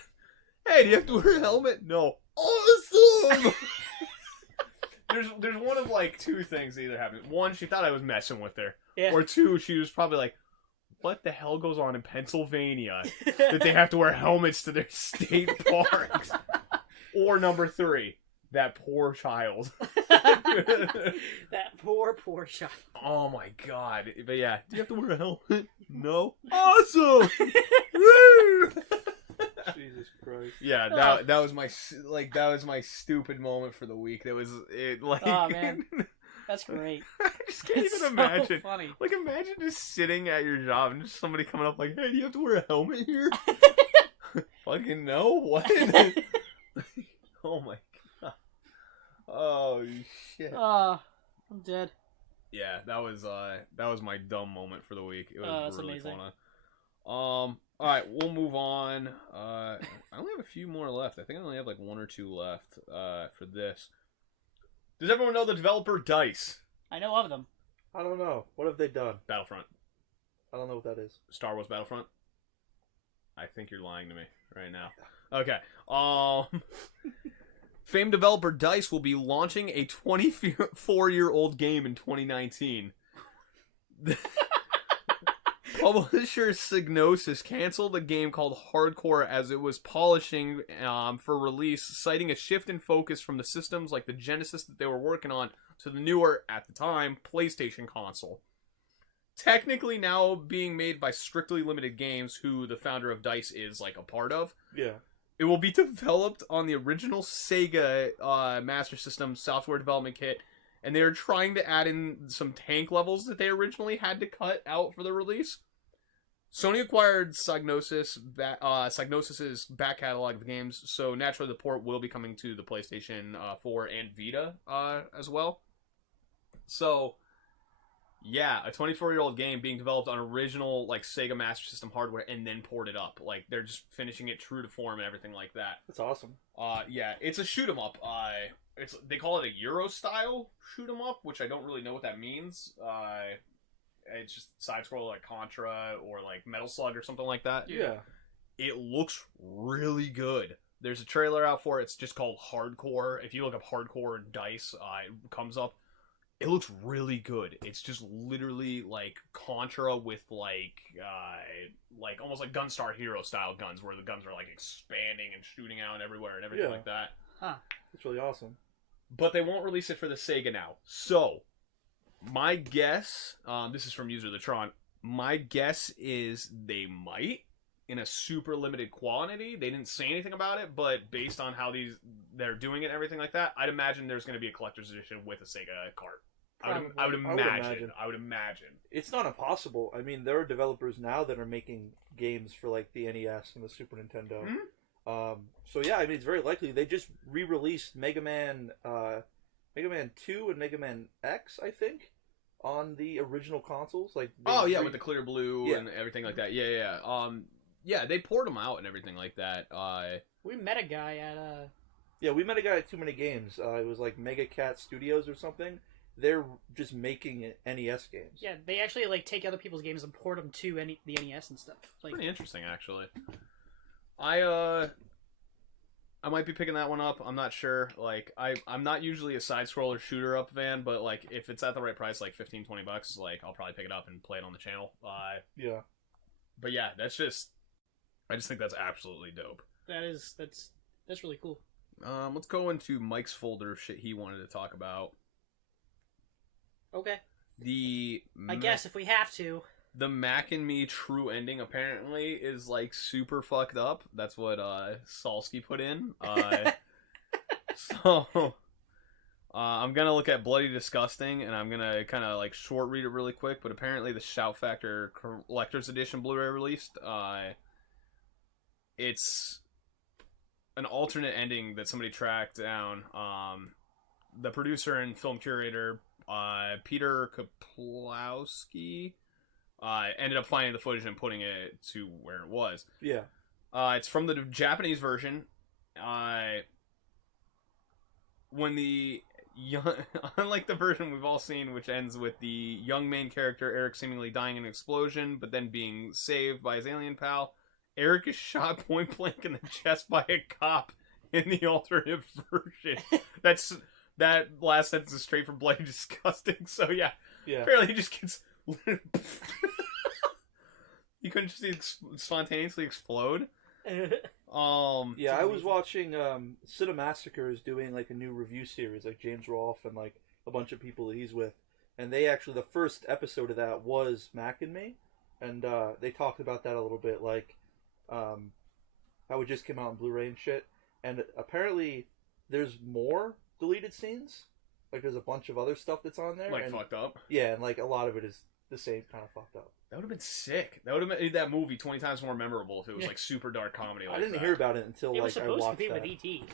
Hey, do you have to wear a helmet? No. Awesome! There's one of like 2 things that either happened. 1, she thought I was messing with her. Yeah. Or 2, she was probably like, what the hell goes on in Pennsylvania that they have to wear helmets to their state parks? Or number 3, that poor child. That poor child. Oh my god. But yeah, do you have to wear a helmet? No. Awesome! Woo! Jesus Christ. Yeah, that was my stupid moment for the week. That was it. Like, oh man, that's great. I just can't It's even so imagine. funny. Like, imagine just sitting at your job and just somebody coming up like, "Hey, do you have to wear a helmet here?" Fucking no. What? Oh my god. Oh shit. I'm dead. Yeah, that was my dumb moment for the week. It was That's really amazing. funny. All right, we'll move on. I only have a few more left. I think I only have like one or two left for this. Does everyone know the developer DICE? I know of them. I don't know. What have they done? Battlefront. I don't know what that is. Star Wars Battlefront? I think you're lying to me right now. Okay. Famed developer DICE will be launching a 24-year-old game in 2019. Publisher Psygnosis canceled a game called Hardcore as it was polishing for release, citing a shift in focus from the systems like the Genesis that they were working on to the newer, at the time, PlayStation console. Technically now being made by Strictly Limited Games, who the founder of DICE is like a part of. Yeah. It will be developed on the original Sega Master System software development kit, and they're trying to add in some tank levels that they originally had to cut out for the release. Sony acquired Psygnosis's back catalog of games, so naturally the port will be coming to the PlayStation 4 and Vita as well. So, yeah, a 24-year-old game being developed on original like Sega Master System hardware and then ported up. Like, they're just finishing it true to form and everything like that. That's awesome. Yeah, it's a shoot 'em up. They call it a Euro style shoot 'em up, which I don't really know what that means. It's just side scroll like Contra or like Metal Slug or something like that. Yeah. It looks really good. There's a trailer out for it. It's just called Hardcore. If you look up Hardcore DICE, it comes up. It looks really good. It's just literally like Contra with like almost like Gunstar Hero style guns, where the guns are like expanding and shooting out everywhere and everything like that. Huh. That's really awesome. But they won't release it for the Sega now. So, my guess, this is from User the Tron, my guess is they might, in a super limited quantity. They didn't say anything about it, but based on how they're doing it and everything like that, I'd imagine there's going to be a collector's edition with a Sega cart. I would imagine. It's not impossible. I mean, there are developers now that are making games for like the NES and the Super Nintendo. Mm-hmm. So yeah, I mean, it's very likely they just re-released Mega Man 2 and Mega Man X, I think, on the original consoles. Like, with the clear blue and everything like that. Yeah, they poured them out and everything like that. We met a guy at Yeah, we met a guy at Too Many Games. It was like IMBGcast Studios or something. They're just making NES games. Yeah, they actually like take other people's games and port them to the NES and stuff. Like, pretty interesting, actually. I might be picking that one up. I'm not sure. Like, I'm not usually a side scroller shooter up fan, but like if it's at the right price, like $15-$20, like I'll probably pick it up and play it on the channel. Yeah. But yeah, I just think that's absolutely dope. that's really cool. Let's go into Mike's folder of shit he wanted to talk about. Okay. I guess if we have to. The Mac and Me true ending apparently is like super fucked up. That's what Salsky put in. So I'm gonna look at Bloody Disgusting, and I'm gonna kind of like short read it really quick. But apparently, the Shout Factor Collector's Edition Blu-ray released. It's an alternate ending that somebody tracked down. The producer and film curator, Peter Kaplowski, ended up finding the footage and putting it to where it was. Yeah. It's from the Japanese version. When the young, unlike the version we've all seen, which ends with the young main character Eric seemingly dying in an explosion, but then being saved by his alien pal, Eric is shot point blank in the chest by a cop in the alternate version. That last sentence is straight from Bloody Disgusting. So yeah. Apparently he just gets. You couldn't just spontaneously explode. I was watching Cinemassacre is doing like a new review series, like James Rolfe and like a bunch of people that he's with, and they actually, the first episode of that was Mac and Me, and they talked about that a little bit, like how it just came out in Blu-ray and shit, and apparently there's more deleted scenes, like there's a bunch of other stuff that's on there, like fucked up. Yeah, and like a lot of it is the same kind of fucked up. That would have been sick. That would have made that movie 20 times more memorable if it was like super dark comedy. Like I didn't hear about it until it was like I supposed watched to be that. with E.T.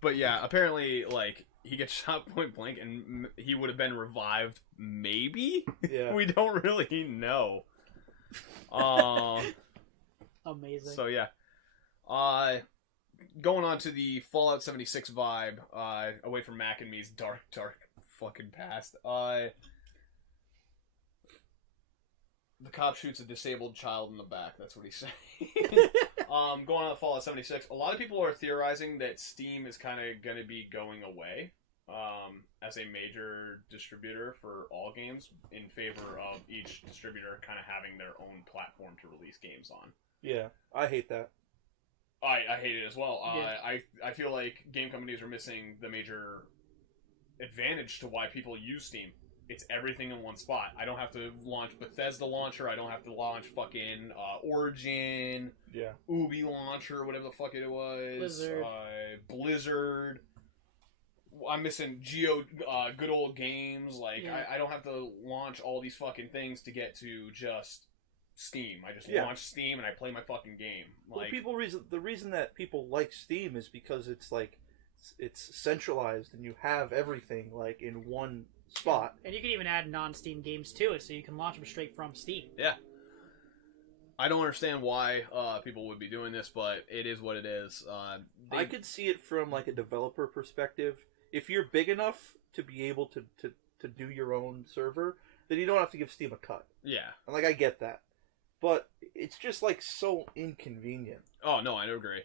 But yeah, apparently like he gets shot point blank, and he would have been revived. Maybe Yeah. we don't really know. Amazing. So yeah. Going on to the Fallout 76 vibe, away from Mac and me's dark fucking past. The cop shoots a disabled child in the back. That's what he's saying. Going on to Fallout 76, a lot of people are theorizing that Steam is kind of going to be going away as a major distributor for all games in favor of each distributor kind of having their own platform to release games on. Yeah, I hate that. I hate it as well. Yeah. I feel like game companies are missing the major advantage to why people use Steam. It's everything in one spot. I don't have to launch Bethesda launcher. I don't have to launch fucking Origin, Yeah. Ubi launcher, whatever the fuck it was. Blizzard. Blizzard. I'm missing good old games. Like Yeah. I don't have to launch all these fucking things to get to just Steam. I just Yeah. launch Steam and I play my fucking game. Like, The reason that people like Steam is because it's like it's centralized and you have everything like in one spot. And you can even add non-Steam games to it, so you can launch them straight from Steam. yeah. I don't understand why people would be doing this, but it is what it is. I could see it from like a developer perspective. If you're big enough to be able to do your own server, then you don't have to give Steam a cut. Yeah. And like I get that. But it's just like so inconvenient. Oh, no, I do agree.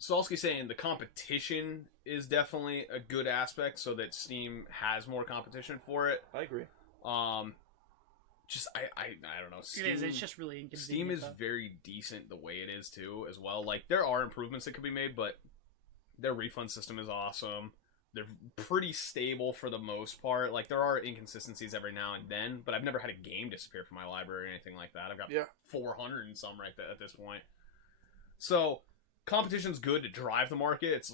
Salsky's saying the competition is definitely a good aspect so that Steam has more competition for it. I agree. Just, I don't know. Steam, It is. It's just really inconvenient. Steam is though. very decent the way it is, too, as well. Like, there are improvements that could be made, but their refund system is awesome. They're pretty stable for the most part. Like, there are inconsistencies every now and then, but I've never had a game disappear from my library or anything like that. I've got 400 and some right there at this point. So, competition's good to drive the market. It's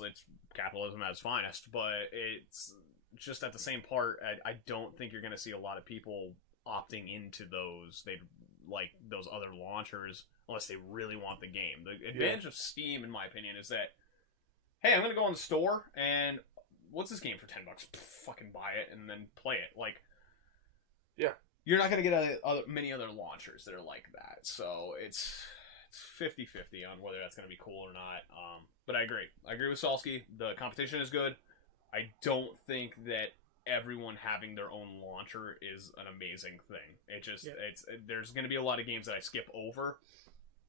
capitalism at its finest, but it's just at the same part, I don't think you're going to see a lot of people opting into those other launchers unless they really want the game. The advantage of Steam, in my opinion, is that, hey, I'm going to go on the store and what's this game for $10? Fucking buy it and then play it. Like, yeah, you're not going to get many other launchers that are like that. So it's 50-50 on whether that's going to be cool or not. But I agree. I agree with Salsky. The competition is good. I don't think that everyone having their own launcher is an amazing thing. It just there's going to be a lot of games that I skip over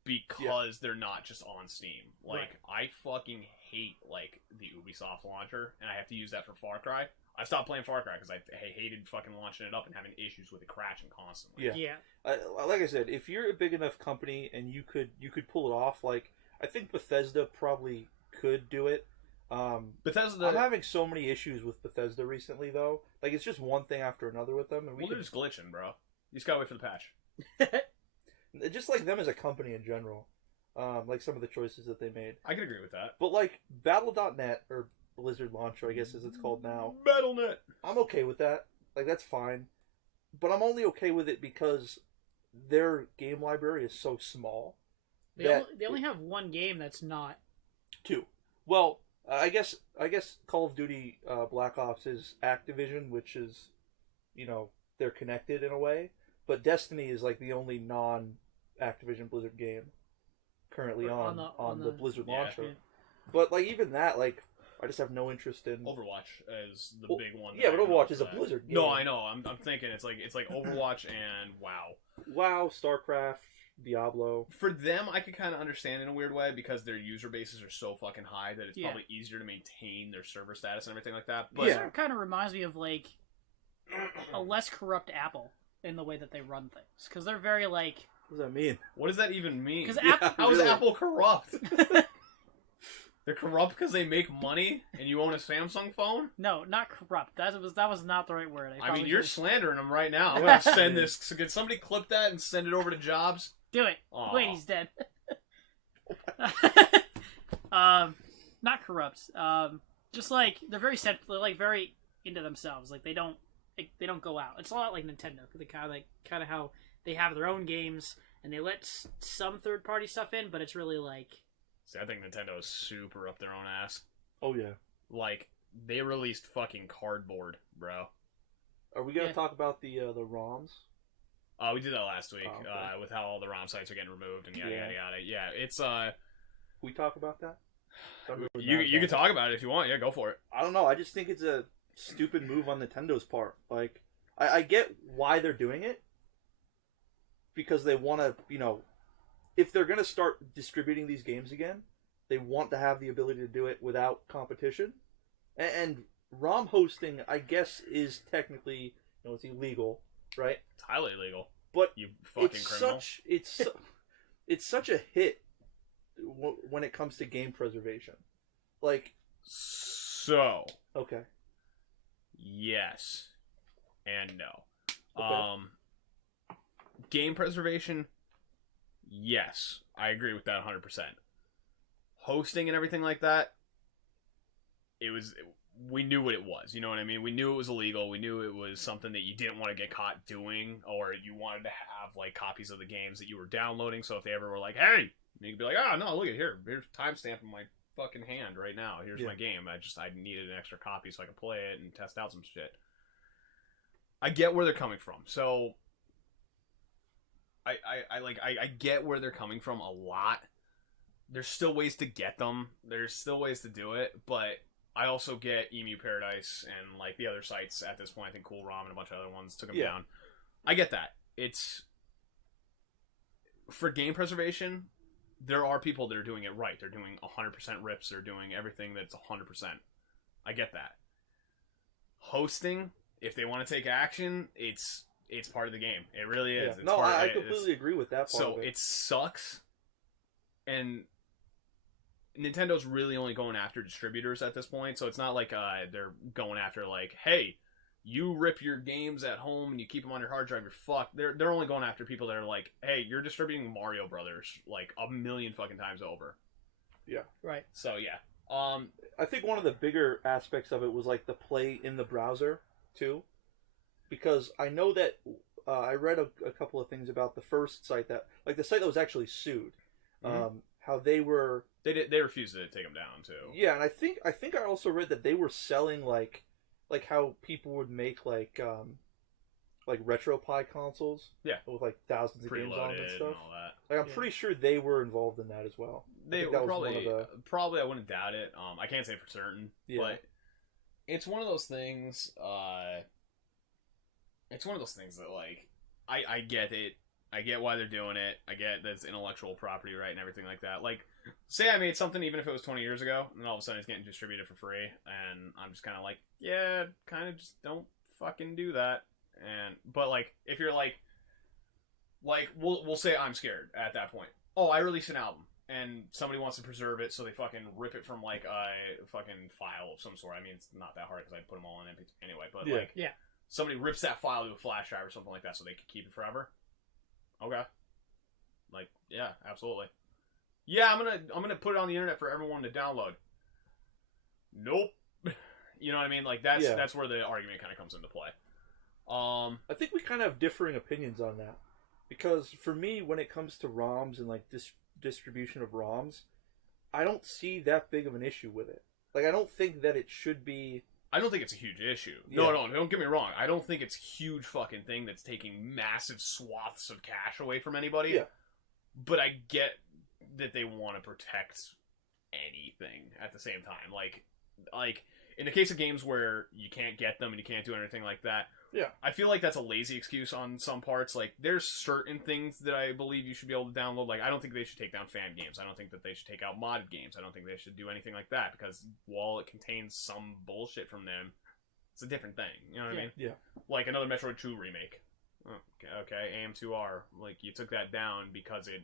because they're not just on Steam. Like, I fucking hate like the Ubisoft launcher, and I have to use that for Far Cry. I stopped playing Far Cry because I hated fucking launching it up and having issues with it crashing constantly. Yeah. Like I said, if you're a big enough company and you could pull it off, like I think Bethesda probably could do it. Bethesda. I'm having so many issues with Bethesda recently, though. Like it's just one thing after another with them, and they're just glitching, bro. You just gotta wait for the patch. Just like them as a company in general, like some of the choices that they made. I can agree with that. But like Battle.net or Blizzard Launcher, I guess as it's called now. Battle.net. I'm okay with that. Like that's fine. But I'm only okay with it because their game library is so small. They only have one game that's not. Two. Well, I guess Call of Duty Black Ops is Activision, which is, they're connected in a way. But Destiny is like the only non-Activision Blizzard game currently on the Blizzard launcher. Yeah. But like even that, like I just have no interest in Overwatch as the big one. Yeah, but Overwatch is a Blizzard game. No, I know. I'm thinking it's like Overwatch and WoW. WoW, StarCraft, Diablo. For them, I could kind of understand in a weird way because their user bases are so fucking high that it's probably easier to maintain their server status and everything like that. But Blizzard kind of reminds me of like a less corrupt Apple in the way that they run things, because they're very like. What does that mean? What does that even mean? Because how is Apple corrupt? They're corrupt because they make money and you own a Samsung phone? No, not corrupt. That was not the right word. I mean, you're slandering them right now. I'm going to send this. So can somebody clip that and send it over to Jobs? Do it. Aww. Wait, he's dead. Not corrupt. Just like they're very they're like very into themselves. Like they don't go out. It's a lot like Nintendo. They kind of how they have their own games and they let some third party stuff in, but it's really like. See, I think Nintendo is super up their own ass. Oh yeah. Like they released fucking cardboard, bro. Are we gonna Yeah. talk about the ROMs? We did that last week, Oh, okay. with how all the ROM sites are getting removed and yada Yeah. yada yada. Yeah, it's Can we talk about that? I'm really you mad can about talk about it if you want. Yeah, go for it. I don't know. I just think it's a stupid move on Nintendo's part. Like, I get why they're doing it, because they want to, if they're going to start distributing these games again, they want to have the ability to do it without competition. And ROM hosting, I guess, is technically, it's illegal, right? It's highly illegal. But You fucking it's criminal. it's such a hit when it comes to game preservation. Like, So okay, yes and no. Okay. Game preservation, yes, I agree with that 100%. Hosting and everything like that, we knew what it was. You know what I mean? We knew it was illegal. We knew it was something that you didn't want to get caught doing, or you wanted to have like copies of the games that you were downloading. So if they ever were like, "Hey," you could be like, "Oh no, look at here. Here's a timestamp in my fucking hand right now. Here's Yeah. my game. I needed an extra copy so I could play it and test out some shit." I get where they're coming from. So I get where they're coming from a lot. There's still ways to get them. There's still ways to do it, but I also get Emu Paradise and like the other sites at this point. I think Cool ROM and a bunch of other ones took them Yeah. down. I get that. It's for game preservation. There are people that are doing it right. They're doing 100% rips. They're doing everything that's 100%. I get that. Hosting, if they want to take action, it's part of the game. It really is. yeah. It's No, part I of it. completely agree with that part So of it. it sucks, and Nintendo's really only going after distributors at this point. So it's not like they're going after like, hey, you rip your games at home and you keep them on your hard drive, you're fucked. They're only going after people that are like, hey, you're distributing Mario Brothers like a million fucking times over. Right. So yeah, I think one of the bigger aspects of it was like the play in the browser too, because I know that I read a couple of things about the first site that, like the site that was actually sued, Mhm. how they were. they refused to take them down too. Yeah, and I think I also read that they were selling like how people would make like RetroPie consoles. Yeah. With like thousands of games on them Preloaded and and stuff. all that. Like I'm Yeah. pretty sure they were involved in that as well. They think that was one probably of probably I wouldn't doubt it. I can't say for certain, Yeah. but it's one of those things. It's one of those things that like I get it. I get why they're doing it. I get that it's intellectual property right and everything like that. Like, say I made something even if it was 20 years ago, and all of a sudden it's getting distributed for free, and I'm just kind of like, yeah, kind of just don't fucking do that. But like, if you're like we'll say I'm scared at that point. Oh, I released an album, and somebody wants to preserve it, so they fucking rip it from like a fucking file of some sort. I mean, it's not that hard because I put them all in MP3 anyway. But Yeah. like, Yeah. somebody rips that file to a flash drive or something like that, so they could keep it forever. Okay. Like, yeah, absolutely. Yeah, I'm gonna put it on the internet for everyone to download. Nope. You know what I mean? Like that's where the argument kind of comes into play. I think we kind of have differing opinions on that, because for me, when it comes to ROMs and like distribution of ROMs, I don't see that big of an issue with it. Like I don't think that it should be. I don't think it's a huge issue. Yeah. No, don't get me wrong. I don't think it's a huge fucking thing that's taking massive swaths of cash away from anybody. Yeah. But I get that they want to protect anything at the same time. Like in the case of games where you can't get them and you can't do anything like that. Yeah. I feel like that's a lazy excuse on some parts. Like, there's certain things that I believe you should be able to download. Like, I don't think they should take down fan games. I don't think that they should take out modded games. I don't think they should do anything like that, because while it contains some bullshit from them, it's a different thing. You know what I mean? Yeah. Like another Metroid 2 remake. Okay, AM2R. Like, you took that down because it,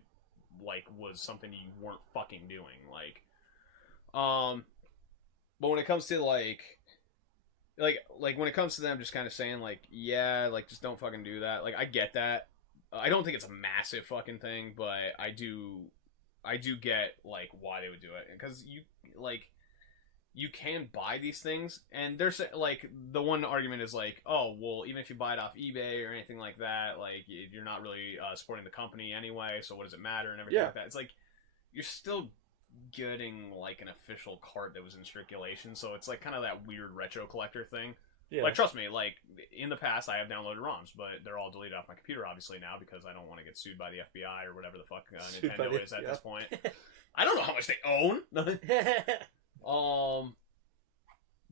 like, was something you weren't fucking doing. Like, but when it comes to, like when it comes to them just kind of saying, like, yeah, like, just don't fucking do that. Like, I get that. I don't think it's a massive fucking thing, but I do get, like, why they would do it. Because you can buy these things, and there's, like, the one argument is, like, oh, well, even if you buy it off eBay or anything like that, like, you're not really supporting the company anyway, so what does it matter and everything like that. It's like, you're still getting like an official cart that was in circulation, so it's like kind of that weird retro collector thing. Yeah. Like, trust me, like, in the past, I have downloaded ROMs, but they're all deleted off my computer, obviously, now, because I don't want to get sued by the FBI or whatever the fuck Sued by Nintendo the is at FBI. this point. I don't know how much they own.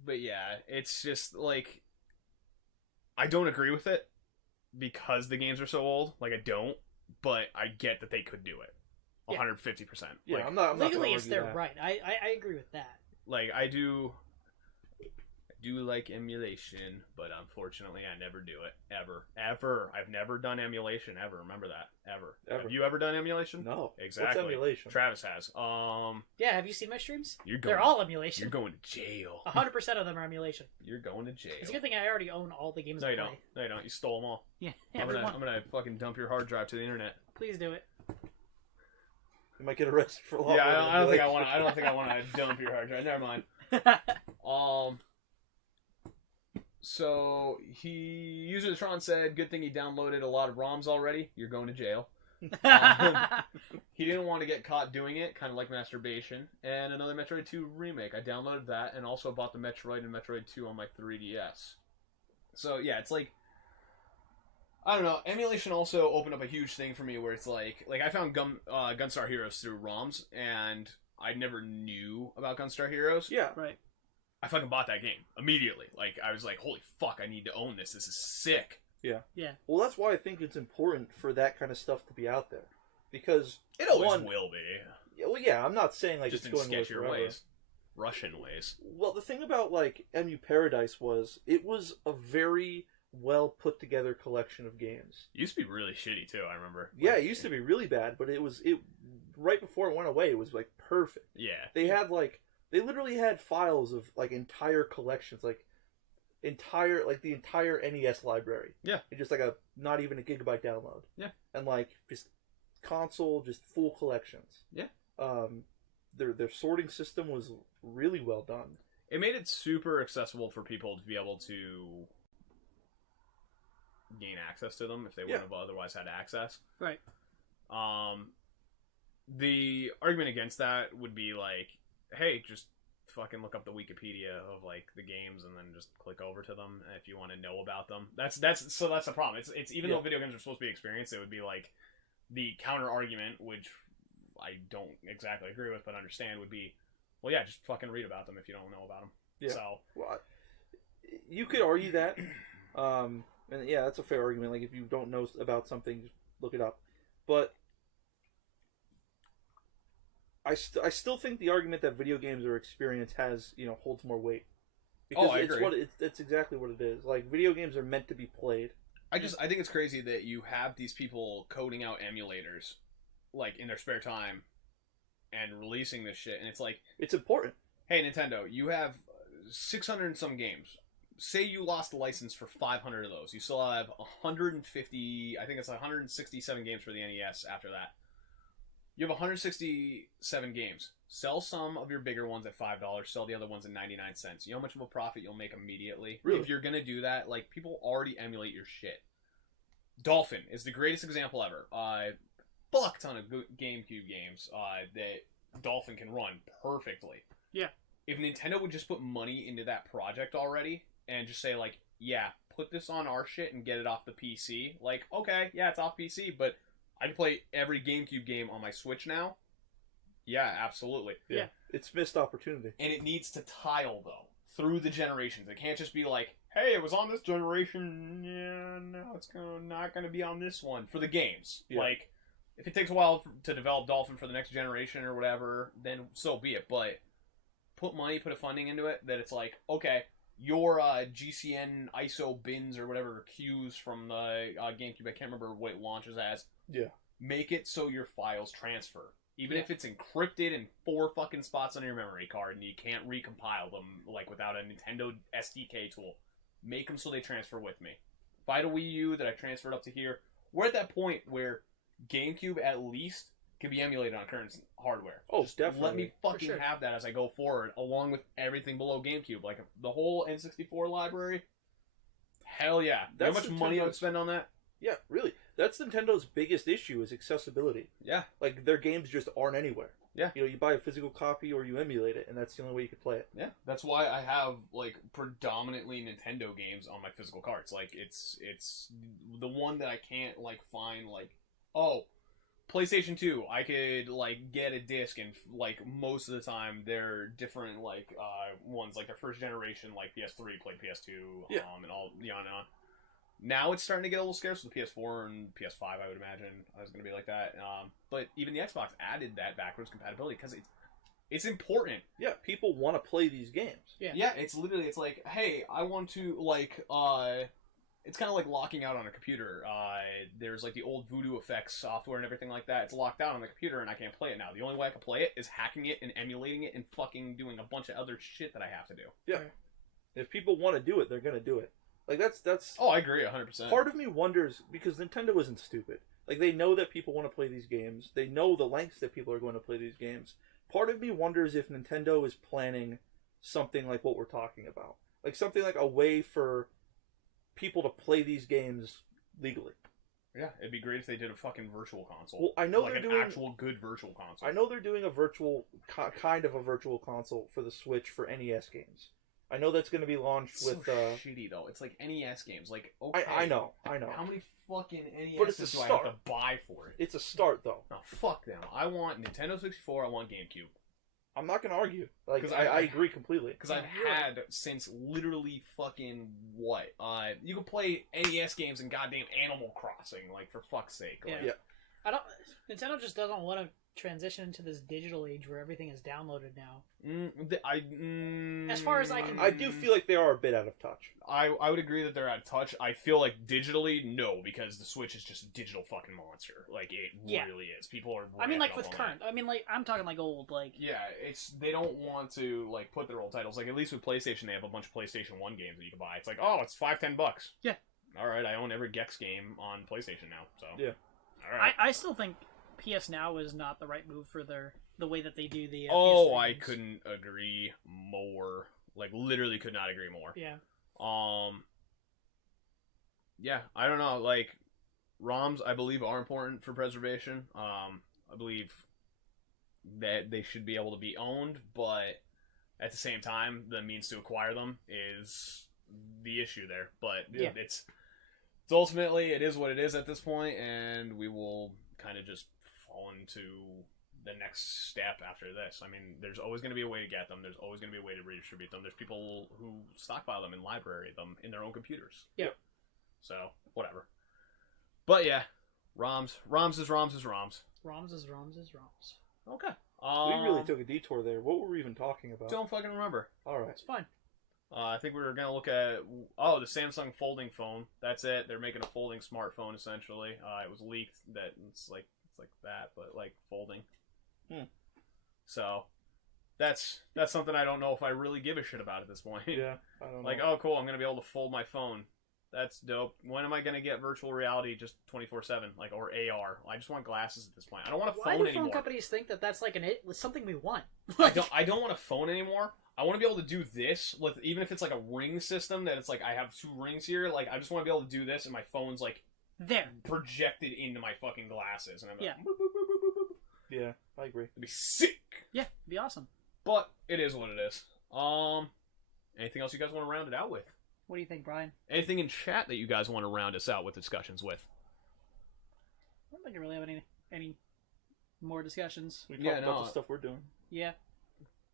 But yeah, it's just, like, I don't agree with it, because the games are so old. Like, I don't, but I get that they could do it. 150%. Yeah, Like, I'm not Legally, gonna it's argue their that. right. I agree with that. like, I do like emulation, but unfortunately I never do it. Ever. I've never done emulation, ever. Remember that. Ever. Have you ever done emulation? No. Exactly. What's emulation? Travis has. Yeah, have you seen my streams? They're all emulation. You're going to jail. 100% of them are emulation. You're going to jail. It's a good thing I already own all the games No, I you play. don't. No, you don't. You stole them all. Yeah, I'm everyone. gonna fucking dump your hard drive to the internet. Please do it. You might get arrested for a lot. Yeah, more I don't think I emulation. want. I don't think I want to dump your hard drive. Never mind. So user Tron said, "Good thing he downloaded a lot of ROMs already. You're going to jail." He didn't want to get caught doing it, kind of like masturbation. And another Metroid 2 remake. I downloaded that and also bought the Metroid and Metroid 2 on my 3DS. So yeah, it's like, I don't know. Emulation also opened up a huge thing for me where it's like I found Gunstar Heroes through ROMs, and I never knew about Gunstar Heroes. Yeah. Right. I fucking bought that game immediately. Like, I was like, holy fuck, I need to own this. This is sick. Yeah. Yeah. Well, that's why I think it's important for that kind of stuff to be out there, because It always one, will be. yeah, I'm not saying like Just it's in going away sketchier forever. ways. Russian ways. Well, the thing about like MU Paradise was it was a very well put together collection of games. It used to be really shitty too, I remember. Yeah, it used to be really bad, but it right before it went away, it was like perfect. Yeah. They literally had files of like entire collections, like the entire NES library. Yeah. It's just like not even a gigabyte download. Yeah. And like just console, just full collections. Yeah. Their sorting system was really well done. It made it super accessible for people to be able to gain access to them if they wouldn't have otherwise had access. Right. The argument against that would be like, hey, just fucking look up the Wikipedia of like the games and then just click over to them if you want to know about them. That's the problem. It's even though video games are supposed to be experienced, it would be like the counter argument, which I don't exactly agree with but understand, would be, well, yeah, just fucking read about them if you don't know about them. Yeah. So Well, you could argue that, and yeah, that's a fair argument. Like if you don't know about something, just look it up. But I still think the argument that video games are experience holds more weight. Because I it's agree. it's exactly what it is. Like video games are meant to be played. I think it's crazy that you have these people coding out emulators like in their spare time and releasing this shit, and it's like, It's important. hey Nintendo, you have 600 and some games. Say you lost the license for 500 of those. You still have 150, I think it's 167 games for the NES after that. You have 167 games. Sell some of your bigger ones at $5, sell the other ones at 99 cents. You know how much of a profit you'll make immediately? Really? If you're going to do that, like, people already emulate your shit. Dolphin is the greatest example ever. Fuck ton of GameCube games that Dolphin can run perfectly. Yeah. If Nintendo would just put money into that project already and just say, like, yeah, put this on our shit and get it off the PC. Like, okay, yeah, it's off PC, but I can play every GameCube game on my Switch now. Yeah, absolutely. Yeah. It's missed opportunity. And it needs to tile, though, through the generations. It can't just be like, hey, it was on this generation, yeah, no, it's not going to be on this one. For the games. Yeah. Like, if it takes a while to develop Dolphin for the next generation or whatever, then so be it. But put money, put a funding into it, that it's like, okay, your GCN ISO bins or whatever queues from the GameCube, I can't remember what it launches as. Yeah. Make it so your files transfer. Even if it's encrypted in 4 fucking spots on your memory card and you can't recompile them like without a Nintendo SDK tool. Make them so they transfer with me. If I had a Wii U that I transferred up to here, we're at that point where GameCube at least can be emulated on current hardware. Oh, Just definitely. let me fucking sure. have that as I go forward, along with everything below GameCube. Like the whole N64 library. Hell yeah. You know how That's much money I would Nintendo's- spend on that? Yeah, really. That's Nintendo's biggest issue is accessibility. Yeah. Like their games just aren't anywhere. Yeah. You know, you buy a physical copy or you emulate it, and that's the only way you could play it. Yeah, that's why I have like predominantly Nintendo games on my physical carts. Like it's the one that I can't like find like, oh, PlayStation 2, I could like get a disc, and like most of the time they're different like ones, like their first generation like PS3 played PS2 Yeah. and all on and on. Now it's starting to get a little scarce with PS4 and PS5. I would imagine I was going to be like that. But even the Xbox added that backwards compatibility because it's important. Yeah, people want to play these games. Yeah, it's literally, it's like, hey, I want to, like, it's kind of like locking out on a computer. There's, like, the old Voodoo Effects software and everything like that. It's locked out on the computer, and I can't play it now. The only way I can play it is hacking it and emulating it and fucking doing a bunch of other shit that I have to do. Yeah. If people want to do it, they're going to do it. Like, that's... Oh, I agree, 100%. Part of me wonders, because Nintendo isn't stupid. Like, they know that people want to play these games. They know the lengths that people are going to play these games. Part of me wonders if Nintendo is planning something like what we're talking about. Like, something like a way for people to play these games legally. Yeah, it'd be great if they did a fucking virtual console. Well, I know like they're an doing... actual good virtual console. I know they're doing a virtual... kind of a virtual console for the Switch for NES games. I know that's going to be launched It's with... so shitty, though. It's like NES games. Like, okay. I know. How many fucking But it's NESs a do I start. have to buy for it? It's a start, though. No, fuck them. I want Nintendo 64, I want GameCube. I'm not going to argue. Like, 'Cause I agree completely. Because I've had since literally fucking what? You can play NES games in goddamn Animal Crossing, like, for fuck's sake. Like, Yeah. I don't. Nintendo just doesn't want to transition into this digital age where everything is downloaded now. As far as I can- I do feel like they are a bit out of touch. I would agree that they're out of touch. I feel like digitally, no, because the Switch is just a digital fucking monster. Like, it really is. People are... I mean, like, ramping with up on current. I mean, like, I'm talking, like, old, like... Yeah, they don't want to, like, put their old titles. Like, at least with PlayStation, they have a bunch of PlayStation 1 games that you can buy. It's like, oh, it's $5-10. Yeah. Alright, I own every Gex game on PlayStation now, so... Yeah. Alright. I still think PS Now is not the right move for the way that they do the Oh, PS3 I games. couldn't agree more. Like, literally could not agree more. Yeah. Yeah, I don't know. Like, ROMs, I believe, are important for preservation. I believe that they should be able to be owned, but at the same time, the means to acquire them is the issue there. But Yeah. it's ultimately, it is what it is at this point, and we will kind of just fall into the next step after this. I mean, there's always going to be a way to get them. There's always going to be a way to redistribute them. There's people who stockpile them and library them in their own computers. Yeah. So, whatever. But yeah, ROMs is ROMs is ROMs. ROMs is ROMs is ROMs. Okay. We really took a detour there. What were we even talking about? Don't fucking remember. All right. It's fine. I think we were going to look at, the Samsung folding phone. That's it. They're making a folding smartphone, essentially. It was leaked that it's like that, but like folding. So, that's something I don't know if I really give a shit about at this point. Yeah, I don't know. Like, oh, cool, I'm going to be able to fold my phone. That's dope. When am I going to get virtual reality just 24/7, like, or AR? I just want glasses at this point. I don't want a Why phone do phone anymore. companies think that that's like something we want? I don't want a phone anymore. I want to be able to do this with, even if it's like a ring system that it's like I have 2 rings here. Like, I just want to be able to do this, and my phone's like There. projected into my fucking glasses, and I'm like, Yeah. boop, boop, boop, boop, boop, boop. Yeah, I agree. It'd be sick. Yeah, it'd be awesome. But it is what it is. Anything else you guys want to round it out with? What do you think, Brian? Anything in chat that you guys want to round us out with discussions with? I don't think I really have any more discussions. We talked Yeah, about no. the stuff we're doing. Yeah.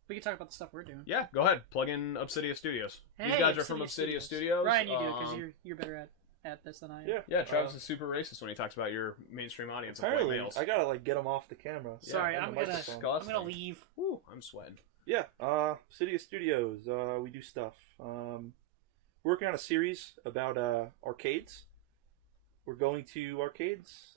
We can talk about the stuff we're doing. Yeah, go ahead. Plug in Obsidia Studios. These Hey, guys are from Obsidia Studios. Ryan, you do, because you're better at this than I am. Yeah. Yeah, Travis is super racist when he talks about your mainstream audience of white Apparently, males. I gotta like get them off the camera. Sorry, and I'm the gonna microphone. I'm gonna leave. Woo, I'm sweating. Yeah, Obsidia Studios. We do stuff. Working on a series about arcades. We're going to arcades.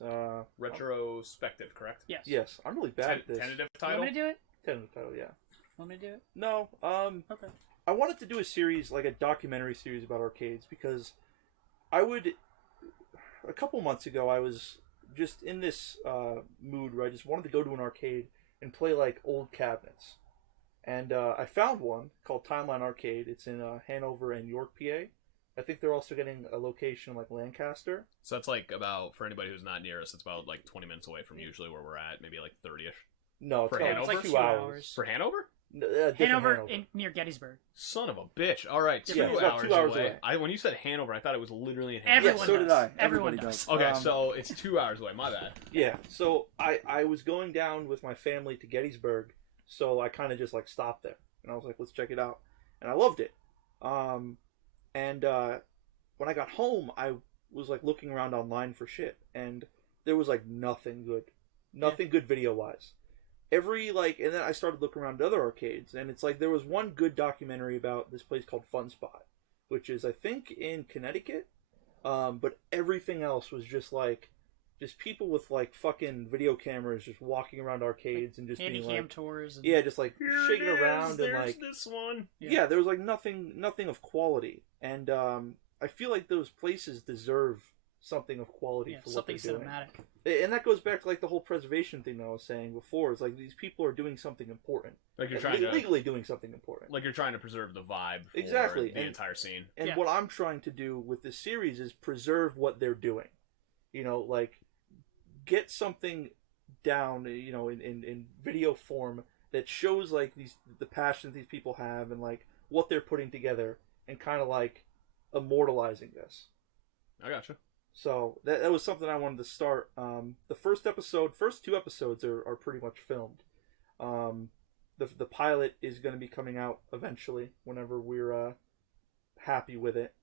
Retrospective, correct? Yes. Yes, I'm really bad at this. Tentative You want title? me to do it? Tentative title, yeah. Want me to do it? No, Okay. I wanted to do a series, like a documentary series about arcades, because a couple months ago, I was just in this mood where I just wanted to go to an arcade and play, like, old cabinets. And I found one called Timeline Arcade. It's in Hanover and York, PA. I think they're also getting a location like Lancaster. So that's like about, for anybody who's not near us, it's about like 20 minutes away from usually where we're at, maybe like 30-ish. No, it's For about Hanover? It's like 2 2 hours. hours. For Hanover? Different Hanover, near Gettysburg. Son of a bitch. All right, Yeah, two it's about hours 2 hours away. away. When you said Hanover, I thought it was literally in Hanover. Everyone so does. did I. Everyone Everybody does. Okay, so it's 2 hours away. My bad. Yeah, so I was going down with my family to Gettysburg, so I kind of just like stopped there, and I was like, let's check it out, and I loved it. And when I got home, I was like looking around online for shit, and there was like nothing good video wise. And then I started looking around at other arcades, and it's like there was one good documentary about this place called Fun Spot, which is I think in Connecticut, but everything else was just people with like fucking video cameras just walking around arcades and just being Handy cam like, tours. And... yeah, just like Here shaking it is, around and there's like, this one. yeah, there was like nothing of quality, and I feel like those places deserve something of quality Yeah, for what something they're doing. cinematic. And that goes back to like the whole preservation thing I was saying before. It's like these people are doing something important, Like you're Like, trying to legally doing something important. like you're trying to preserve the vibe for Exactly, the and- entire scene. And Yeah. what I'm trying to do with this series is preserve what they're doing. You know, like get something down, you know, in video form that shows like the passion these people have and like what they're putting together and kind of like immortalizing this. I gotcha. So that was something I wanted to start. The first two episodes are pretty much filmed. The pilot is going to be coming out eventually whenever we're happy with it.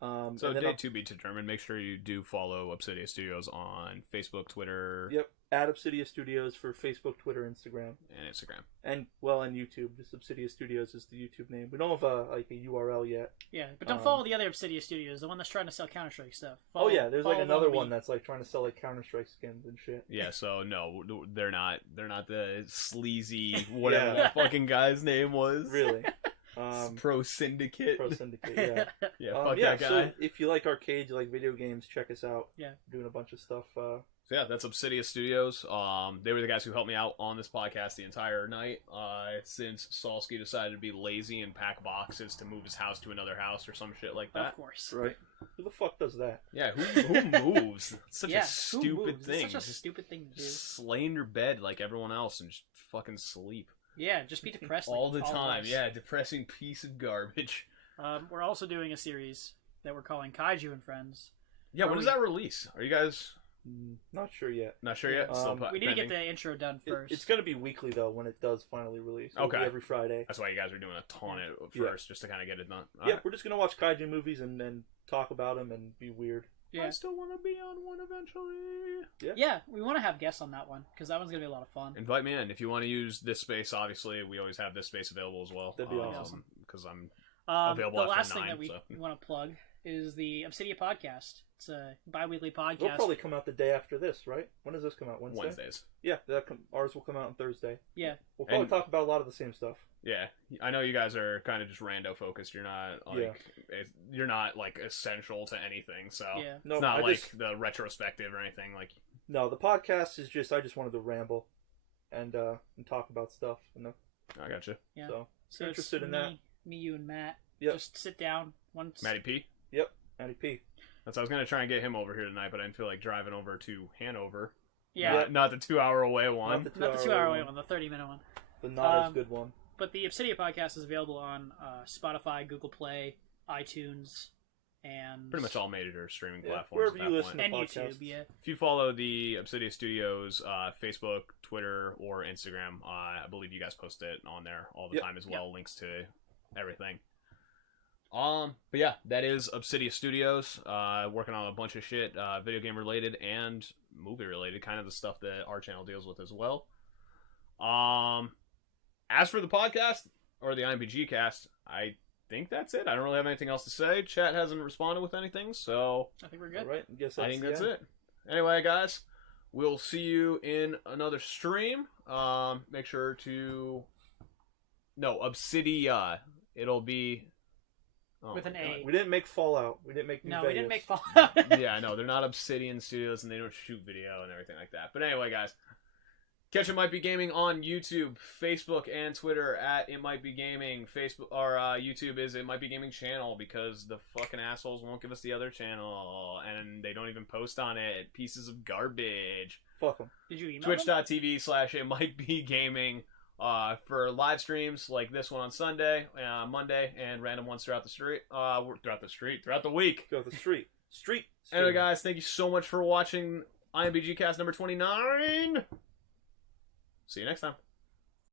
So and then day to be determined. Make sure you do follow Obsidia Studios on Facebook, Twitter, Yep, at Obsidia Studios for Facebook, Twitter, Instagram, and Instagram. and YouTube. Just Obsidia Studios is the YouTube name. We don't have a URL yet. Yeah, but don't follow the other Obsidia Studios, the one that's trying to sell Counter-Strike stuff. Oh yeah, there's like follow another them, one that's like trying to sell like Counter-Strike skins and shit. Yeah, so no, they're not the sleazy whatever Yeah. that fucking guy's name was. Really. Pro Syndicate. Pro Syndicate, yeah. Yeah, fuck yeah, that guy. so if you like arcades, you like video games, check us out. Yeah. We're doing a bunch of stuff. So yeah, that's Obsidia Studios. They were the guys who helped me out on this podcast the entire night. Since Salsky decided to be lazy and pack boxes to move his house to another house or some shit like that. Of course. Right. Who the fuck does that? Yeah, who moves? It's such Yeah, a who stupid moves? thing. It's such a Just stupid thing to do. lay in your bed like everyone else and just fucking sleep Yeah, just be depressed like all the of time. us. Yeah, depressing piece of garbage. We're also doing a series that we're calling Kaiju and Friends. Yeah, Are when does we- that release? Are you guys Not sure yet. not sure yet? Still We need to get pending? the intro done first. It's going to be weekly though when it does finally release. It'll be Okay. every Friday. That's why you guys are doing a ton at Yeah. first, just to kind of get it done. Yeah, we're just going to watch kaiju movies and then talk about them and be weird. Yeah. I still want to be on one eventually. Yeah, we want to have guests on that one because that one's gonna be a lot of fun. Invite me in if you want to use this space. Obviously, we always have this space available as well. That'd be awesome. Because I'm The available after last 9, thing that we so. want to plug is the Obsidia podcast. It's a bi-weekly It'll podcast. probably come out the day after this, right? When does this come out? Wednesday? Wednesdays. Yeah, ours will come out on Thursday. Yeah. We'll probably And- talk about a lot of the same stuff. Yeah, I know you guys are kind of just rando focused. You're not like you're not like essential to anything. So Yeah. No, it's not I like just- the retrospective or anything. Like No, the podcast is just I just wanted to ramble and talk about stuff. I got you, Yeah. So So you're it's interested in that? me, you, and Matt. Yep. Just sit down once. Matty P. Matty P. I was gonna try and get him over here tonight, but I didn't feel like driving over to Hanover. Yeah. Not the 2 hour away one. Not the Not the 2 hour away one, the 30-minute one. The not as Um, good one. But the Obsidia podcast is available on Spotify, Google Play, iTunes, and Pretty much all major streaming Yeah, platforms. wherever at you that listen point. to and podcasts. YouTube. Yeah. If you follow the Obsidia Studios Facebook, Twitter, or Instagram, I believe you guys post it on there all the Yep. time as well. Links to everything. But yeah, that is Obsidia Studios. Working on a bunch of shit, video game related and movie related, kind of the stuff that our channel deals with as well. As for the podcast or the IMBGcast, I think that's it. I don't really have anything else to say. Chat hasn't responded with anything, so I think we're good. All right, I guess that's I think that's the end. it. Anyway, guys, we'll see you in another stream. Make sure to Obsidia. It'll be With an my A. We didn't make Fallout. We didn't make New No, Vegas. we didn't make fun. God. Yeah, no, they're not Obsidian Studios, and they don't shoot video and everything like that. But anyway, guys, Catch It Might Be Gaming on YouTube, Facebook, and Twitter at It Might Be Gaming. Facebook or YouTube is It Might Be Gaming channel because the fucking assholes won't give us the other channel and they don't even post on it. Pieces of garbage. Fuck them. Did you email them? Twitch.tv/It Might Be Gaming for live streams like this one on Sunday, Monday, and random ones throughout the week. Go to the street. Anyway, guys, thank you so much for watching IMBGcast number 29. See you next time.